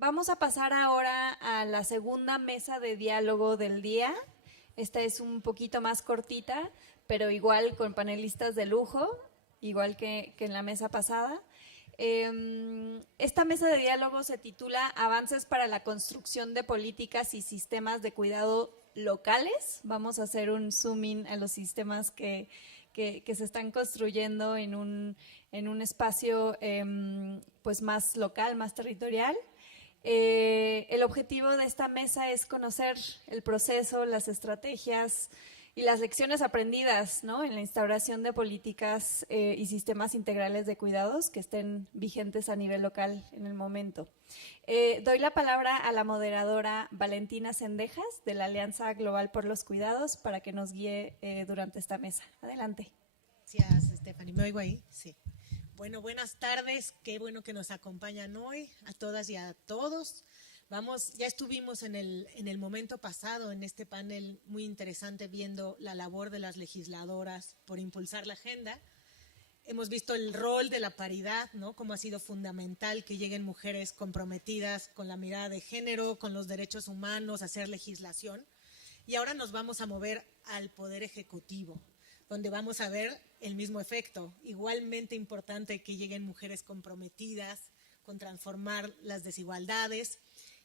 Vamos a pasar ahora a la segunda mesa de diálogo del día. Esta es un poquito más cortita, pero igual con panelistas de lujo, igual que en la mesa pasada. Esta mesa de diálogo se titula Avances para la construcción de políticas y sistemas de cuidado locales. Vamos a hacer un zoom in a los sistemas que se están construyendo en un espacio pues más local, más territorial. El objetivo de esta mesa es conocer el proceso, las estrategias y las lecciones aprendidas, ¿no?, en la instauración de políticas y sistemas integrales de cuidados que estén vigentes a nivel local en el momento. Doy la palabra a la moderadora Valentina Cendejas de la Alianza Global por los Cuidados para que nos guíe durante esta mesa. Adelante. Gracias, Stephanie. ¿Me oigo ahí? Sí. Bueno, buenas tardes. Qué bueno que nos acompañan hoy, a todas y a todos. Ya estuvimos en el momento pasado en este panel muy interesante viendo la labor de las legisladoras por impulsar la agenda. Hemos visto el rol de la paridad, ¿no?, cómo ha sido fundamental que lleguen mujeres comprometidas con la mirada de género, con los derechos humanos, a hacer legislación. Y ahora nos vamos a mover al Poder Ejecutivo, donde vamos a ver el mismo efecto, igualmente importante que lleguen mujeres comprometidas con transformar las desigualdades,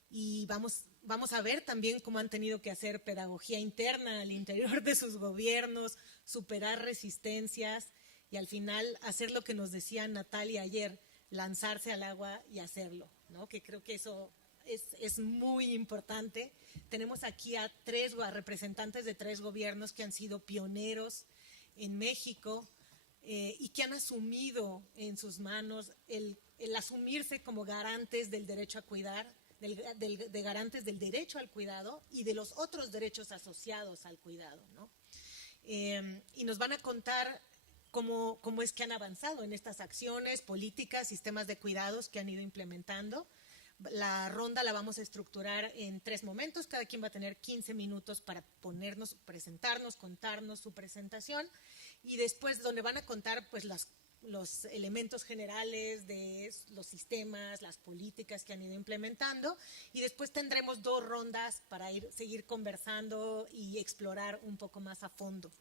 y vamos a ver también cómo han tenido que hacer pedagogía interna al interior de sus gobiernos, superar resistencias y al final hacer lo que nos decía Natalia ayer, lanzarse al agua y hacerlo, ¿no?, que creo que eso es muy importante. Tenemos aquí a representantes de 3 gobiernos que han sido pioneros en México y que han asumido en sus manos el asumirse como garantes del derecho a cuidar, de garantes del derecho al cuidado y de los otros derechos asociados al cuidado, ¿no? Y nos van a contar cómo es que han avanzado en estas acciones, políticas, sistemas de cuidados que han ido implementando. La ronda la vamos a estructurar en 3 momentos, cada quien va a tener 15 minutos para presentarnos, contarnos su presentación, y después donde van a contar pues los elementos generales de los sistemas, las políticas que han ido implementando, y después tendremos 2 rondas para seguir conversando y explorar un poco más a fondo.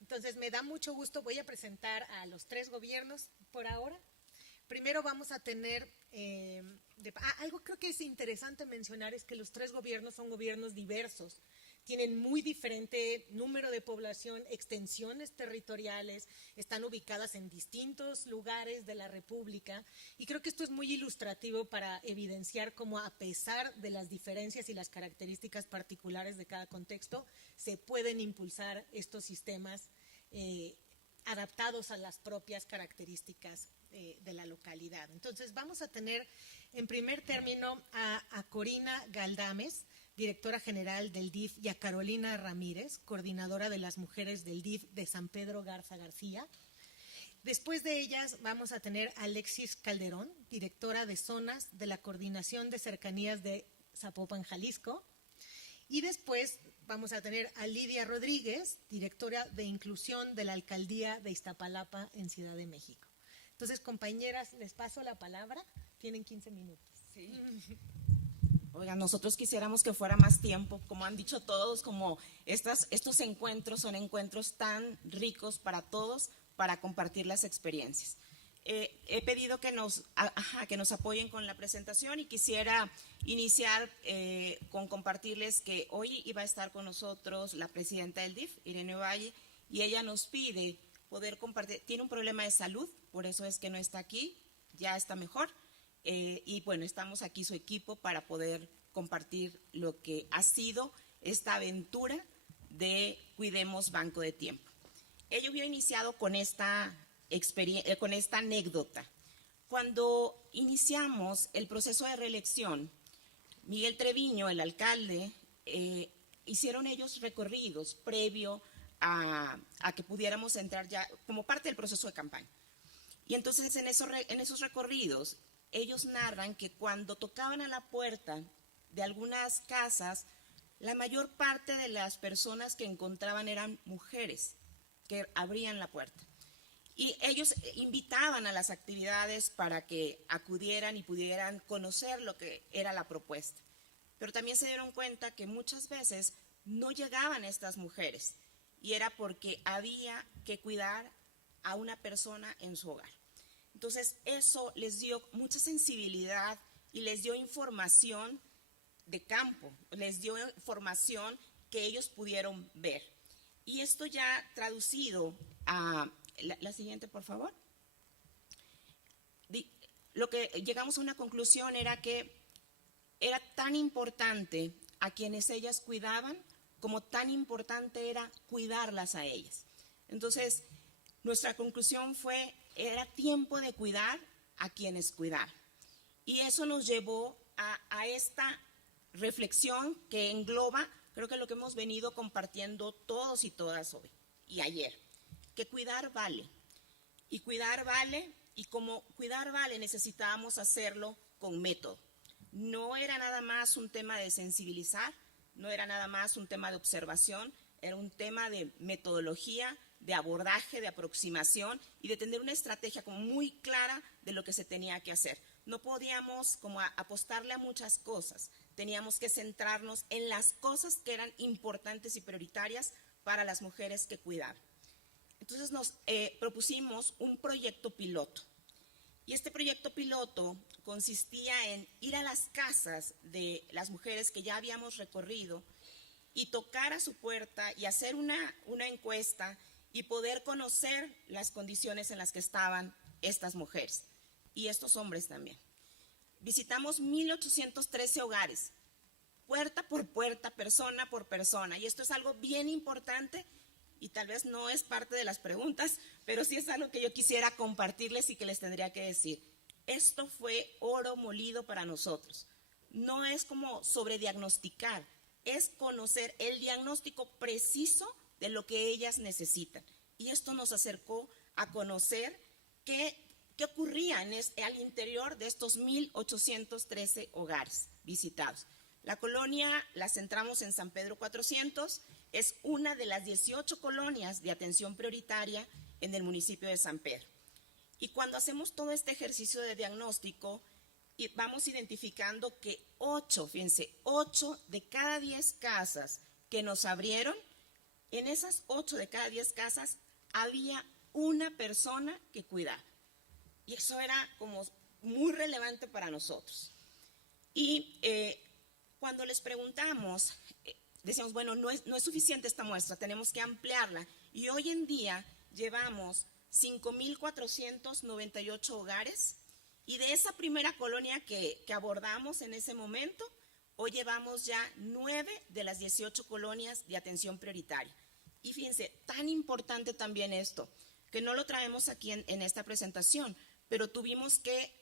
Entonces me da mucho gusto, voy a presentar a los 3 gobiernos por ahora. Primero vamos a tener, algo creo que es interesante mencionar es que los 3 gobiernos son gobiernos diversos, tienen muy diferente número de población, extensiones territoriales, están ubicadas en distintos lugares de la República, y creo que esto es muy ilustrativo para evidenciar cómo, a pesar de las diferencias y las características particulares de cada contexto, se pueden impulsar estos sistemas adaptados a las propias características de la localidad. Entonces vamos a tener en primer término a Corina Galdames, directora general del DIF, y a Carolina Ramírez, coordinadora de las mujeres del DIF de San Pedro Garza García. Después de ellas vamos a tener a Alexis Calderón, directora de zonas de la Coordinación de Cercanías de Zapopan, Jalisco. Y después vamos a tener a Lidia Rodríguez, directora de Inclusión de la Alcaldía de Iztapalapa en Ciudad de México. Entonces, compañeras, les paso la palabra. Tienen 15 minutos. Sí. Oigan, nosotros quisiéramos que fuera más tiempo, como han dicho todos, como estos encuentros son encuentros tan ricos para todos, para compartir las experiencias. He pedido que nos apoyen con la presentación, y quisiera iniciar con compartirles que hoy iba a estar con nosotros la presidenta del DIF, Irene Valle, y ella nos pide poder compartir. Tiene un problema de salud, por eso es que no está aquí, ya está mejor. Y bueno, estamos aquí su equipo para poder compartir lo que ha sido esta aventura de Cuidemos Banco de Tiempo. Ello había iniciado con esta anécdota. Cuando iniciamos el proceso de reelección, Miguel Treviño, el alcalde, hicieron ellos recorridos previo a que pudiéramos entrar ya como parte del proceso de campaña. Y entonces en esos recorridos ellos narran que cuando tocaban a la puerta de algunas casas, la mayor parte de las personas que encontraban eran mujeres que abrían la puerta. Y ellos invitaban a las actividades para que acudieran y pudieran conocer lo que era la propuesta. Pero también se dieron cuenta que muchas veces no llegaban estas mujeres y era porque había que cuidar a una persona en su hogar. Entonces eso les dio mucha sensibilidad y les dio información de campo, les dio información que ellos pudieron ver. Y esto ya traducido a la siguiente, por favor. Lo que llegamos a una conclusión era que era tan importante a quienes ellas cuidaban como tan importante era cuidarlas a ellas. Entonces, nuestra conclusión fue, era tiempo de cuidar a quienes cuidaban. Y eso nos llevó a esta reflexión que engloba, creo que lo que hemos venido compartiendo todos y todas hoy y ayer, que cuidar vale. Y cuidar vale, y como cuidar vale necesitábamos hacerlo con método. No era nada más un tema de sensibilizar, no era nada más un tema de observación, era un tema de metodología, de abordaje, de aproximación y de tener una estrategia como muy clara de lo que se tenía que hacer. No podíamos como apostarle a muchas cosas, teníamos que centrarnos en las cosas que eran importantes y prioritarias para las mujeres que cuidaban. Entonces nos propusimos un proyecto piloto. Y este proyecto piloto consistía en ir a las casas de las mujeres que ya habíamos recorrido y tocar a su puerta y hacer una encuesta y poder conocer las condiciones en las que estaban estas mujeres y estos hombres también. Visitamos 1,813 hogares, puerta por puerta, persona por persona, y esto es algo bien importante y tal vez no es parte de las preguntas, pero sí es algo que yo quisiera compartirles y que les tendría que decir. Esto fue oro molido para nosotros. No es como sobrediagnosticar, es conocer el diagnóstico preciso de lo que ellas necesitan. Y esto nos acercó a conocer qué ocurría al interior de estos 1,813 hogares visitados. La colonia la centramos en San Pedro 400, es una de las 18 colonias de atención prioritaria en el municipio de San Pedro. Y cuando hacemos todo este ejercicio de diagnóstico, vamos identificando que 8 de cada 10 casas que nos abrieron, en esas 8 de cada 10 casas había una persona que cuidaba. Y eso era como muy relevante para nosotros. Y cuando les preguntamos, decíamos, bueno, no es suficiente esta muestra, tenemos que ampliarla. Y hoy en día llevamos 5,498 hogares. Y de esa primera colonia que abordamos en ese momento, hoy llevamos ya 9 de las 18 colonias de atención prioritaria. Y fíjense, tan importante también esto, que no lo traemos aquí en esta presentación, pero tuvimos que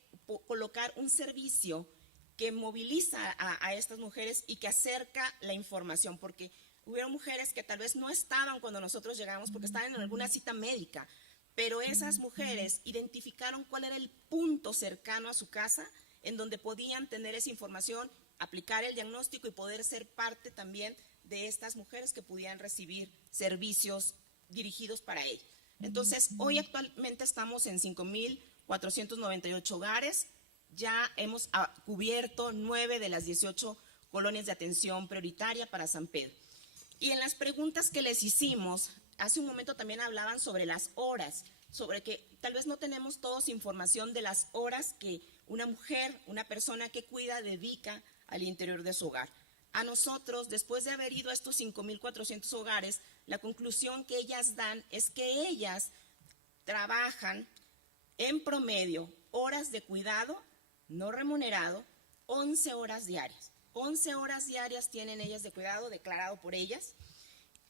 colocar un servicio que moviliza a estas mujeres y que acerca la información, porque hubieron mujeres que tal vez no estaban cuando nosotros llegamos porque estaban en alguna cita médica, pero esas mujeres identificaron cuál era el punto cercano a su casa en donde podían tener esa información, aplicar el diagnóstico y poder ser parte también de estas mujeres que pudieran recibir servicios dirigidos para ellas. Entonces, hoy actualmente estamos en 5,498 hogares, ya hemos cubierto 9 de las 18 colonias de atención prioritaria para San Pedro. Y en las preguntas que les hicimos, hace un momento también hablaban sobre las horas, sobre que tal vez no tenemos todos información de las horas que una mujer, una persona que cuida, dedica al interior de su hogar. A nosotros, después de haber ido a estos 5,400 hogares, la conclusión que ellas dan es que ellas trabajan en promedio horas de cuidado no remunerado, 11 horas diarias. 11 horas diarias tienen ellas de cuidado declarado por ellas.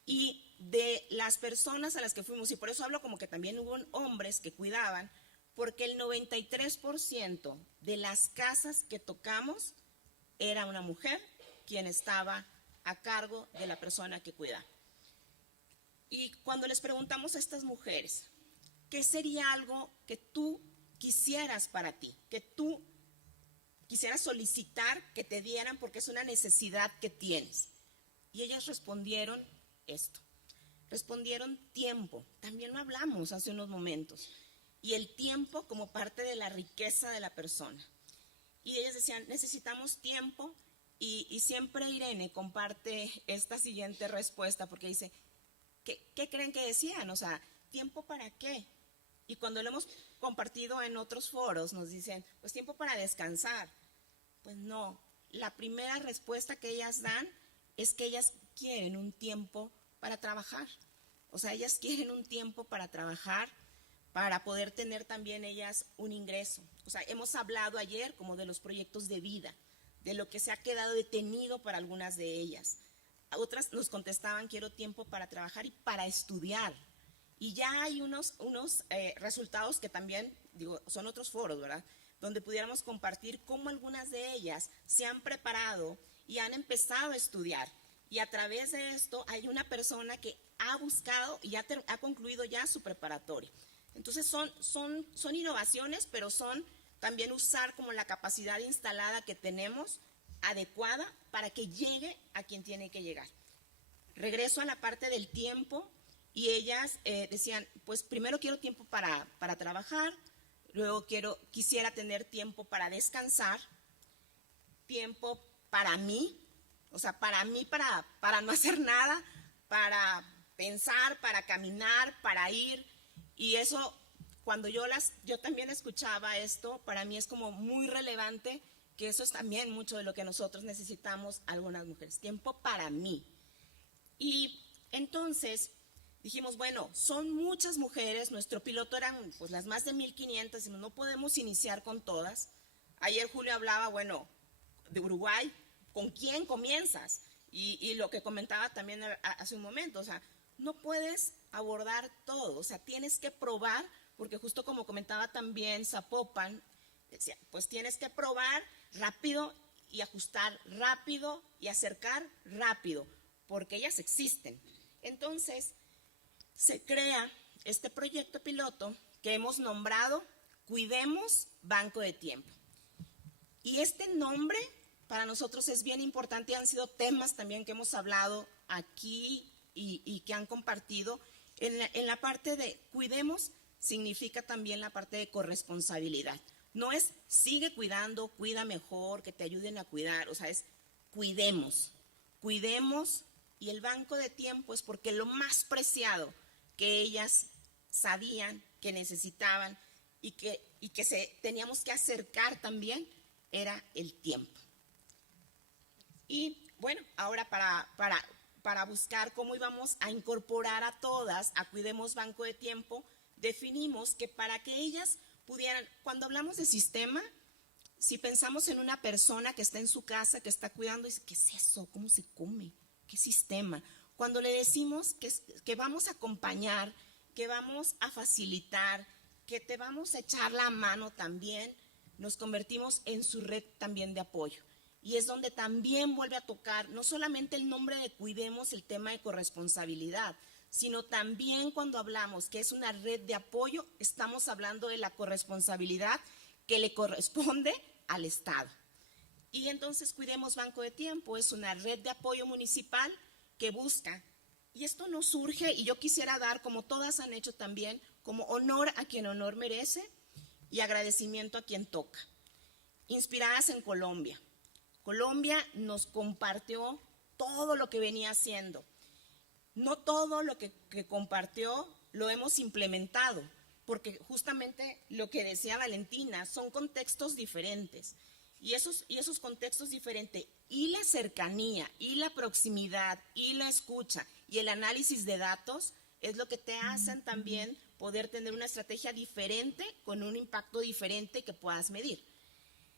Y de las personas a las que fuimos, y por eso hablo como que también hubo hombres que cuidaban, porque el 93% de las casas que tocamos era una mujer quien estaba a cargo de la persona que cuidaba. Y cuando les preguntamos a estas mujeres, ¿qué sería algo que tú quisieras para ti? Que tú quisieras solicitar que te dieran porque es una necesidad que tienes. Y ellas respondieron esto, respondieron tiempo. También lo hablamos hace unos momentos. Y el tiempo como parte de la riqueza de la persona. Y ellas decían, necesitamos tiempo. Y siempre Irene comparte esta siguiente respuesta porque dice, ¿qué creen que decían? O sea, ¿tiempo para qué? Y cuando lo hemos compartido en otros foros nos dicen, pues tiempo para descansar. Pues no, la primera respuesta que ellas dan es que ellas quieren un tiempo para trabajar. O sea, ellas quieren un tiempo para trabajar, para poder tener también ellas un ingreso. O sea, hemos hablado ayer como de los proyectos de vida, de lo que se ha quedado detenido para algunas de ellas. Otras nos contestaban, quiero tiempo para trabajar y para estudiar. Y ya hay unos resultados que también, digo, son otros foros, ¿verdad? Donde pudiéramos compartir cómo algunas de ellas se han preparado y han empezado a estudiar. Y a través de esto hay una persona que ha buscado y ha concluido ya su preparatoria. Entonces son innovaciones, pero son también usar como la capacidad instalada que tenemos adecuada para que llegue a quien tiene que llegar. Regreso a la parte del tiempo y ellas decían, pues primero quiero tiempo para trabajar, luego quisiera tener tiempo para descansar, tiempo para mí, o sea, para mí, para no hacer nada, para pensar, para caminar, para ir. Y eso, cuando yo también escuchaba esto, para mí es como muy relevante, que eso es también mucho de lo que nosotros necesitamos algunas mujeres, tiempo para mí. Y entonces dijimos, bueno, son muchas mujeres, nuestro piloto eran pues las más de 1,500, no podemos iniciar con todas. Ayer Julio hablaba, bueno, de Uruguay, ¿con quién comienzas? Y lo que comentaba también hace un momento, o sea, no puedes abordar todo, o sea, tienes que probar, porque justo como comentaba también Zapopan, decía, pues tienes que probar rápido y ajustar rápido y acercar rápido, porque ellas existen. Entonces, se crea este proyecto piloto que hemos nombrado Cuidemos Banco de Tiempo. Y este nombre para nosotros es bien importante y han sido temas también que hemos hablado aquí y que han compartido. En la parte de cuidemos significa también la parte de corresponsabilidad. No es sigue cuidando, cuida mejor, que te ayuden a cuidar, o sea, es cuidemos. Y el banco de tiempo es porque lo más preciado que ellas sabían que necesitaban y que teníamos que acercar también era el tiempo. Y bueno, ahora para buscar cómo íbamos a incorporar a todas a Cuidemos Banco de Tiempo, definimos que para que ellas pudieran, cuando hablamos de sistema, si pensamos en una persona que está en su casa, que está cuidando, dice, ¿qué es eso? ¿Cómo se come? ¿Qué sistema? Cuando le decimos que vamos a acompañar, que vamos a facilitar, que te vamos a echar la mano también, nos convertimos en su red también de apoyo. Y es donde también vuelve a tocar no solamente el nombre de Cuidemos, el tema de corresponsabilidad, sino también cuando hablamos que es una red de apoyo, estamos hablando de la corresponsabilidad que le corresponde al Estado. Y entonces Cuidemos Banco de Tiempo es una red de apoyo municipal que busca, y esto no surge, y yo quisiera dar, como todas han hecho también, como honor a quien honor merece y agradecimiento a quien toca. Inspiradas en Colombia. Colombia nos compartió todo lo que venía haciendo. No todo lo que compartió lo hemos implementado, porque justamente lo que decía Valentina, son contextos diferentes. Y esos contextos diferentes, y la cercanía, y la proximidad, y la escucha, y el análisis de datos, es lo que te hacen también poder tener una estrategia diferente, con un impacto diferente que puedas medir.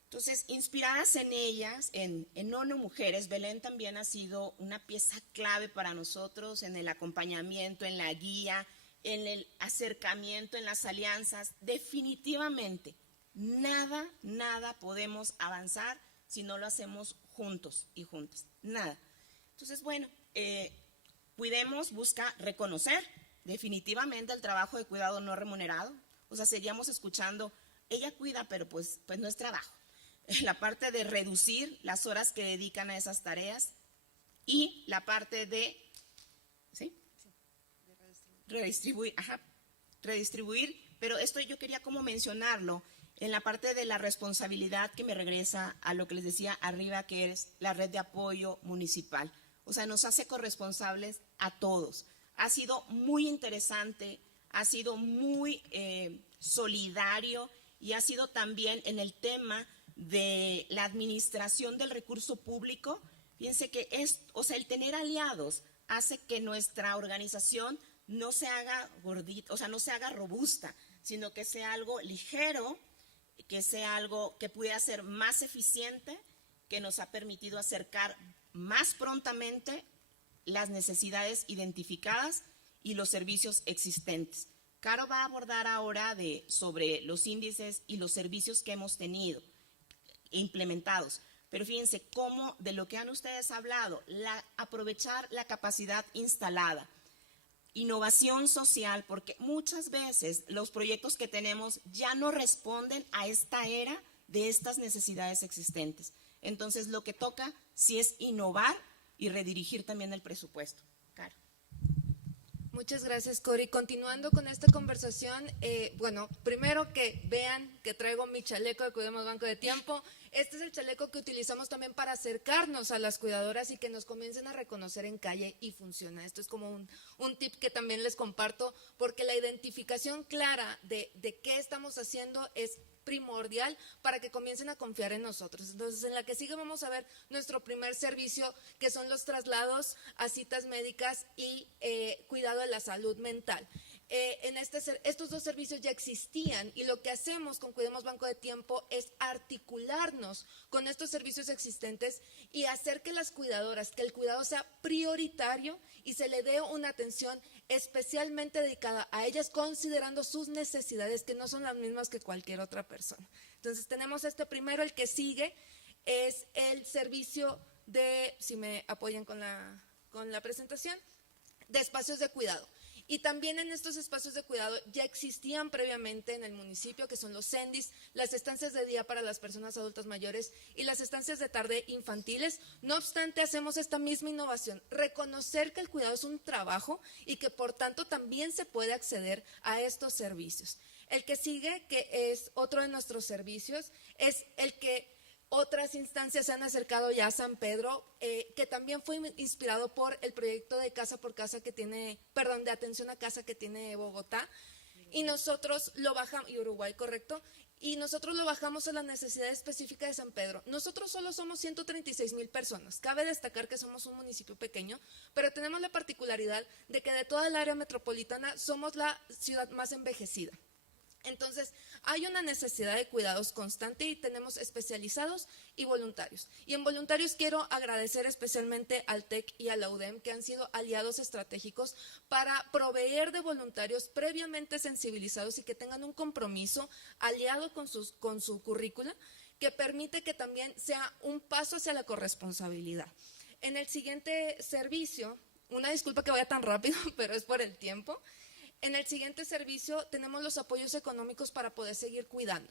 Entonces, inspiradas en ellas, en ONU Mujeres, Belén también ha sido una pieza clave para nosotros en el acompañamiento, en la guía, en el acercamiento, en las alianzas. Definitivamente, nada podemos avanzar si no lo hacemos juntos y juntas. Nada. Entonces, bueno, Cuidemos busca reconocer definitivamente el trabajo de cuidado no remunerado. O sea, seguíamos escuchando, ella cuida, pero pues no es trabajo. La parte de reducir las horas que dedican a esas tareas y la parte de, ¿sí? redistribuir, pero esto yo quería como mencionarlo en la parte de la responsabilidad que me regresa a lo que les decía arriba, que es la red de apoyo municipal. O sea, nos hace corresponsables a todos. Ha sido muy interesante, ha sido muy solidario y ha sido también en el tema de la administración del recurso público. Fíjense que el tener aliados hace que nuestra organización no se haga gordita, o sea, no se haga robusta, sino que sea algo ligero, que sea algo que pueda ser más eficiente, que nos ha permitido acercar más prontamente las necesidades identificadas y los servicios existentes. Caro va a abordar ahora sobre los índices y los servicios que hemos tenido implementados. Pero fíjense cómo de lo que han ustedes hablado, aprovechar la capacidad instalada, innovación social, porque muchas veces los proyectos que tenemos ya no responden a esta era de estas necesidades existentes. Entonces lo que toca sí es innovar y redirigir también el presupuesto. Caro. Muchas gracias, Cori. Continuando con esta conversación, bueno, primero que vean que traigo mi chaleco de Cuidemos Banco de Tiempo. Este es el chaleco que utilizamos también para acercarnos a las cuidadoras y que nos comiencen a reconocer en calle, y funciona. Esto es como un tip que también les comparto, porque la identificación clara de qué estamos haciendo es primordial para que comiencen a confiar en nosotros. Entonces, en la que sigue vamos a ver nuestro primer servicio, que son los traslados a citas médicas y cuidado de la salud mental. Estos dos servicios ya existían, y lo que hacemos con Cuidemos Banco de Tiempo es articularnos con estos servicios existentes y hacer que las cuidadoras, que el cuidado sea prioritario y se le dé una atención especialmente dedicada a ellas, considerando sus necesidades, que no son las mismas que cualquier otra persona. Entonces tenemos este primero. El que sigue es el servicio de, si me apoyan con la presentación, de espacios de cuidado. Y también en estos espacios de cuidado ya existían previamente en el municipio, que son los CENDIs, las estancias de día para las personas adultas mayores y las estancias de tarde infantiles. No obstante, hacemos esta misma innovación, reconocer que el cuidado es un trabajo y que por tanto también se puede acceder a estos servicios. El que sigue, que es otro de nuestros servicios, es el que otras instancias se han acercado ya a San Pedro, que también fue inspirado por el proyecto de casa por casa que tiene, de atención a casa que tiene Bogotá, y nosotros lo bajamos, y Uruguay, correcto, y nosotros lo bajamos a la necesidad específica de San Pedro. Nosotros solo somos 136,000 personas. Cabe destacar que somos un municipio pequeño, pero tenemos la particularidad de que de toda el área metropolitana somos la ciudad más envejecida. Entonces, hay una necesidad de cuidados constante y tenemos especializados y voluntarios. Y en voluntarios quiero agradecer especialmente al TEC y a la UDEM, que han sido aliados estratégicos para proveer de voluntarios previamente sensibilizados y que tengan un compromiso aliado con su currícula, que permite que también sea un paso hacia la corresponsabilidad. En el siguiente servicio, una disculpa que vaya tan rápido, pero es por el tiempo. En el siguiente servicio tenemos los apoyos económicos para poder seguir cuidando.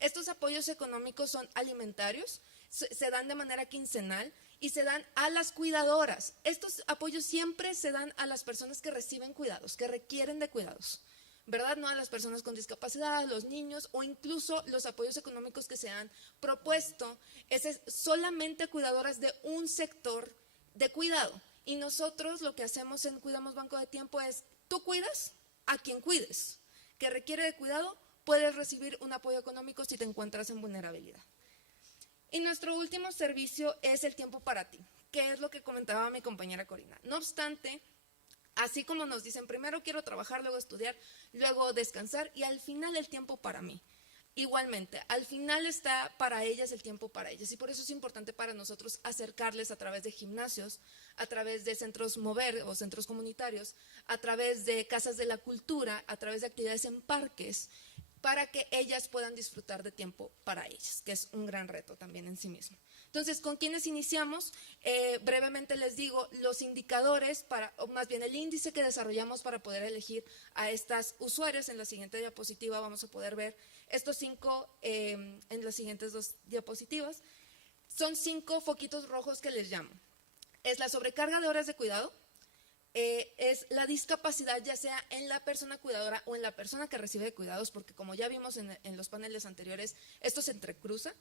Estos apoyos económicos son alimentarios, se dan de manera quincenal y se dan a las cuidadoras. Estos apoyos siempre se dan a las personas que reciben cuidados, que requieren de cuidados, ¿verdad? No a las personas con discapacidad, a los niños, o incluso los apoyos económicos que se han propuesto es solamente cuidadoras de un sector de cuidado. Y nosotros lo que hacemos en Cuidamos Banco de Tiempo es, tú cuidas a quien cuides, que requiere de cuidado, puedes recibir un apoyo económico si te encuentras en vulnerabilidad. Y nuestro último servicio es el tiempo para ti, que es lo que comentaba mi compañera Corina. No obstante, así como nos dicen, primero quiero trabajar, luego estudiar, luego descansar y al final el tiempo para mí. Igualmente, al final está para ellas el tiempo para ellas, y por eso es importante para nosotros acercarles a través de gimnasios, a través de centros mover o centros comunitarios, a través de casas de la cultura, a través de actividades en parques, para que ellas puedan disfrutar de tiempo para ellas, que es un gran reto también en sí mismo. Entonces, ¿con quiénes iniciamos? Brevemente les digo, los indicadores, o más bien el índice que desarrollamos para poder elegir a estas usuarias. En la siguiente diapositiva vamos a poder ver estos 5 en las siguientes 2 diapositivas. Son 5 foquitos rojos que les llamo. Es la sobrecarga de horas de cuidado, es la discapacidad, ya sea en la persona cuidadora o en la persona que recibe de cuidados, porque como ya vimos en los paneles anteriores, esto se entrecruza,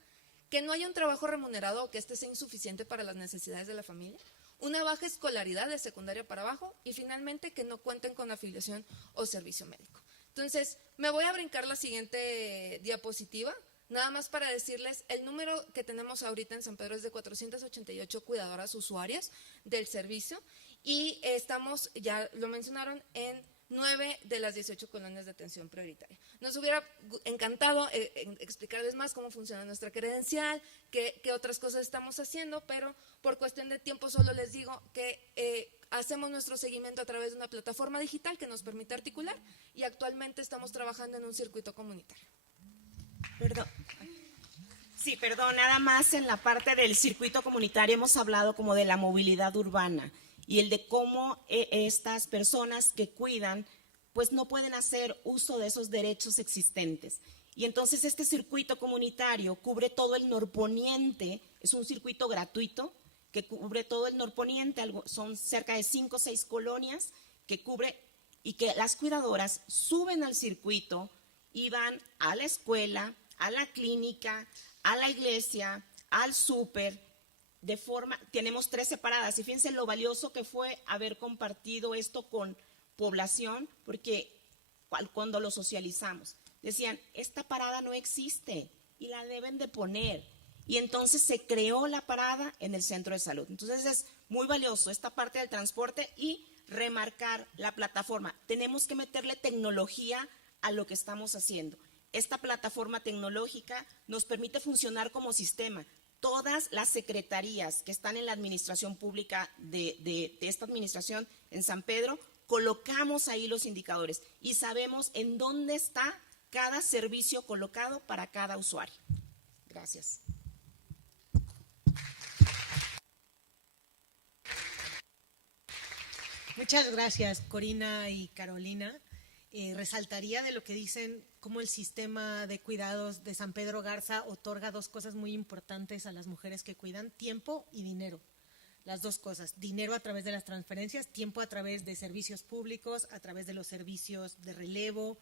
que no haya un trabajo remunerado o que este sea insuficiente para las necesidades de la familia, una baja escolaridad de secundaria para abajo y finalmente que no cuenten con afiliación o servicio médico. Entonces, me voy a brincar la siguiente diapositiva, nada más para decirles, el número que tenemos ahorita en San Pedro es de 488 cuidadoras usuarias del servicio y estamos, ya lo mencionaron, en 9 de las 18 colonias de atención prioritaria. Nos hubiera encantado explicarles más cómo funciona nuestra credencial, qué otras cosas estamos haciendo, pero por cuestión de tiempo solo les digo que hacemos nuestro seguimiento a través de una plataforma digital que nos permite articular y actualmente estamos trabajando en un circuito comunitario. Perdón. Sí, perdón, nada más en la parte del circuito comunitario hemos hablado como de la movilidad urbana y el de cómo estas personas que cuidan pues no pueden hacer uso de esos derechos existentes. Y entonces este circuito comunitario cubre todo el norponiente, es un circuito gratuito que cubre todo el norponiente, son cerca de 5 o 6 colonias que cubre y que las cuidadoras suben al circuito y van a la escuela, a la clínica, a la iglesia, al súper, tenemos 3 separadas y fíjense lo valioso que fue haber compartido esto con población, porque cuando lo socializamos, decían, esta parada no existe y la deben de poner. Y entonces se creó la parada en el centro de salud. Entonces es muy valioso esta parte del transporte y remarcar la plataforma. Tenemos que meterle tecnología a lo que estamos haciendo. Esta plataforma tecnológica nos permite funcionar como sistema. Todas las secretarías que están en la administración pública de esta administración en San Pedro, colocamos ahí los indicadores y sabemos en dónde está cada servicio colocado para cada usuario. Gracias. Muchas gracias, Corina y Carolina. Resaltaría de lo que dicen cómo el sistema de cuidados de San Pedro Garza otorga 2 cosas muy importantes a las mujeres que cuidan, tiempo y dinero. Las 2 cosas, dinero a través de las transferencias, tiempo a través de servicios públicos, a través de los servicios de relevo,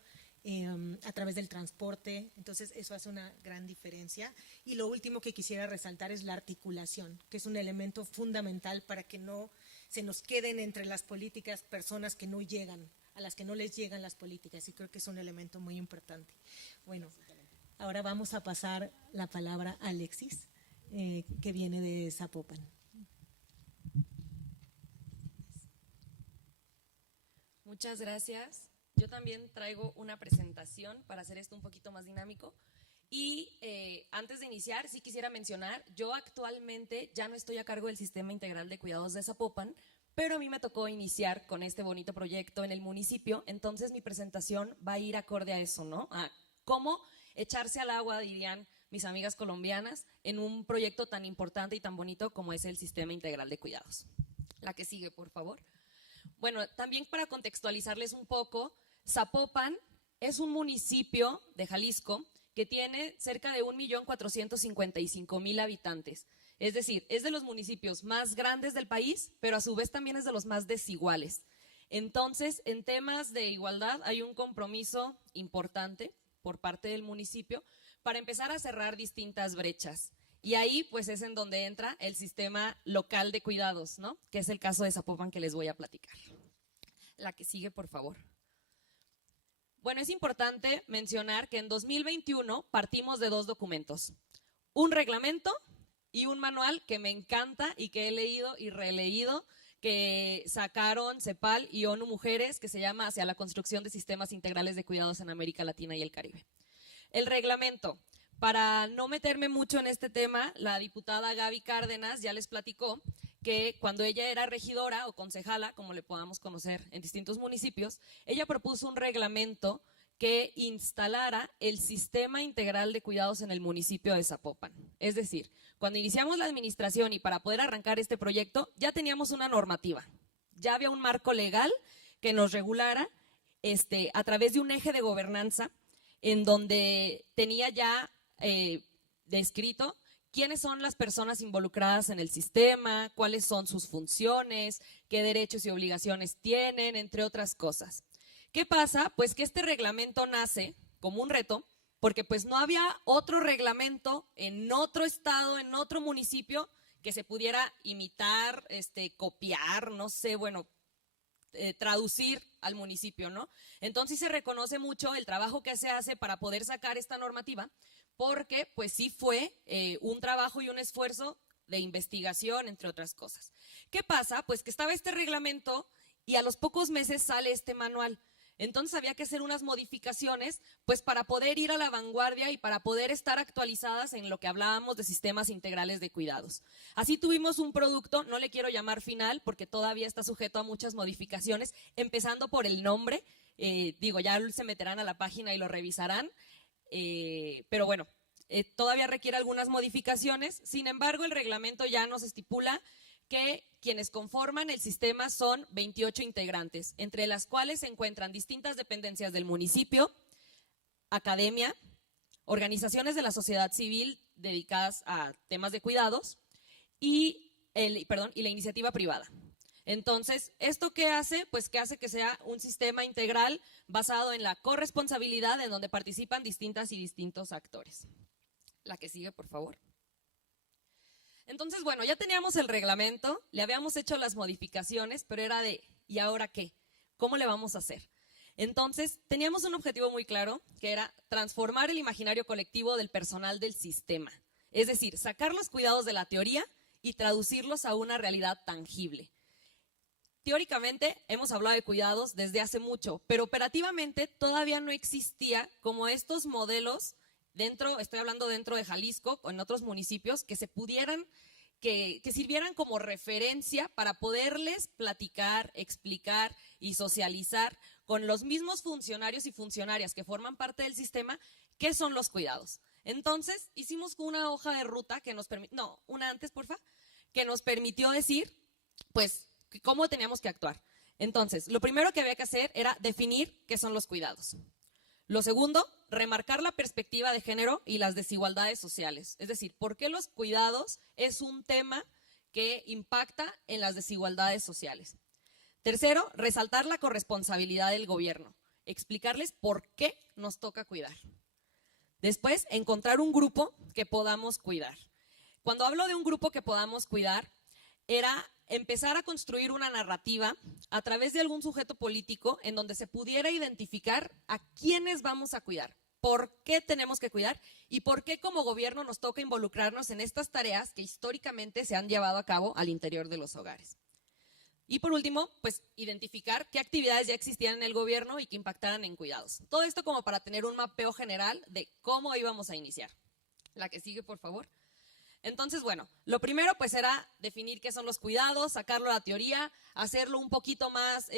a través del transporte. Entonces eso hace una gran diferencia. Y lo último que quisiera resaltar es la articulación, que es un elemento fundamental para que no se nos queden entre las políticas personas que no llegan, a las que no les llegan las políticas, y creo que es un elemento muy importante. Bueno, ahora vamos a pasar la palabra a Alexis, que viene de Zapopan. Muchas gracias. Yo también traigo una presentación para hacer esto un poquito más dinámico. Y antes de iniciar, sí quisiera mencionar, yo actualmente ya no estoy a cargo del Sistema Integral de Cuidados de Zapopan, pero a mí me tocó iniciar con este bonito proyecto en el municipio, entonces mi presentación va a ir acorde a eso, ¿no? A cómo echarse al agua, dirían mis amigas colombianas, en un proyecto tan importante y tan bonito como es el Sistema Integral de Cuidados. La que sigue, por favor. Bueno, también para contextualizarles un poco, Zapopan es un municipio de Jalisco que tiene cerca de 1.455.000 habitantes. Es decir, es de los municipios más grandes del país, pero a su vez también es de los más desiguales. Entonces, en temas de igualdad hay un compromiso importante por parte del municipio para empezar a cerrar distintas brechas. Y ahí pues es en donde entra el sistema local de cuidados, ¿no? Que es el caso de Zapopan que les voy a platicar. La que sigue, por favor. Bueno, es importante mencionar que en 2021 partimos de 2 documentos. Un reglamento y un manual que me encanta y que he leído y releído, que sacaron CEPAL y ONU Mujeres, que se llama Hacia la construcción de sistemas integrales de cuidados en América Latina y el Caribe. El reglamento, para no meterme mucho en este tema, la diputada Gaby Cárdenas ya les platicó que cuando ella era regidora o concejala, como le podamos conocer en distintos municipios, ella propuso un reglamento que instalara el sistema integral de cuidados en el municipio de Zapopan. Es decir, cuando iniciamos la administración y para poder arrancar este proyecto, ya teníamos una normativa, ya había un marco legal que nos regulara a través de un eje de gobernanza en donde tenía ya descrito quiénes son las personas involucradas en el sistema, cuáles son sus funciones, qué derechos y obligaciones tienen, entre otras cosas. ¿Qué pasa? Pues que este reglamento nace como un reto porque pues no había otro reglamento en otro estado, en otro municipio que se pudiera imitar, copiar, no sé, bueno, traducir al municipio, ¿no? Entonces se reconoce mucho el trabajo que se hace para poder sacar esta normativa, porque pues sí fue un trabajo y un esfuerzo de investigación, entre otras cosas. ¿Qué pasa? Pues que estaba este reglamento y a los pocos meses sale este manual. Entonces había que hacer unas modificaciones pues para poder ir a la vanguardia y para poder estar actualizadas en lo que hablábamos de sistemas integrales de cuidados. Así tuvimos un producto, no le quiero llamar final porque todavía está sujeto a muchas modificaciones, empezando por el nombre, ya se meterán a la página y lo revisarán, pero bueno, todavía requiere algunas modificaciones. Sin embargo, el reglamento ya nos estipula que quienes conforman el sistema son 28 integrantes, entre las cuales se encuentran distintas dependencias del municipio, academia, organizaciones de la sociedad civil dedicadas a temas de cuidados y la iniciativa privada. Entonces, ¿esto qué hace? Pues que hace que sea un sistema integral basado en la corresponsabilidad en donde participan distintas y distintos actores. La que sigue, por favor. Entonces, bueno, ya teníamos el reglamento, le habíamos hecho las modificaciones, pero era de, ¿y ahora qué? ¿Cómo le vamos a hacer? Entonces, teníamos un objetivo muy claro, que era transformar el imaginario colectivo del personal del sistema. Es decir, sacar los cuidados de la teoría y traducirlos a una realidad tangible. Teóricamente, hemos hablado de cuidados desde hace mucho, pero operativamente todavía no existía como estos modelos estoy hablando dentro de Jalisco o en otros municipios, que se pudieran, que sirvieran como referencia para poderles platicar, explicar y socializar con los mismos funcionarios y funcionarias que forman parte del sistema, qué son los cuidados. Entonces, hicimos una hoja de ruta que nos permitió, que nos permitió decir, pues, cómo teníamos que actuar. Entonces, lo primero que había que hacer era definir qué son los cuidados. Lo segundo, remarcar la perspectiva de género y las desigualdades sociales. Es decir, ¿por qué los cuidados es un tema que impacta en las desigualdades sociales? Tercero, resaltar la corresponsabilidad del gobierno. Explicarles por qué nos toca cuidar. Después, encontrar un grupo que podamos cuidar. Cuando hablo de un grupo que podamos cuidar, era empezar a construir una narrativa a través de algún sujeto político en donde se pudiera identificar a quiénes vamos a cuidar, por qué tenemos que cuidar y por qué como gobierno nos toca involucrarnos en estas tareas que históricamente se han llevado a cabo al interior de los hogares. Y por último, pues identificar qué actividades ya existían en el gobierno y que impactaran en cuidados. Todo esto como para tener un mapeo general de cómo íbamos a iniciar. La que sigue, por favor. Entonces, bueno, lo primero pues era definir qué son los cuidados, sacarlo a la teoría, hacerlo un poquito más,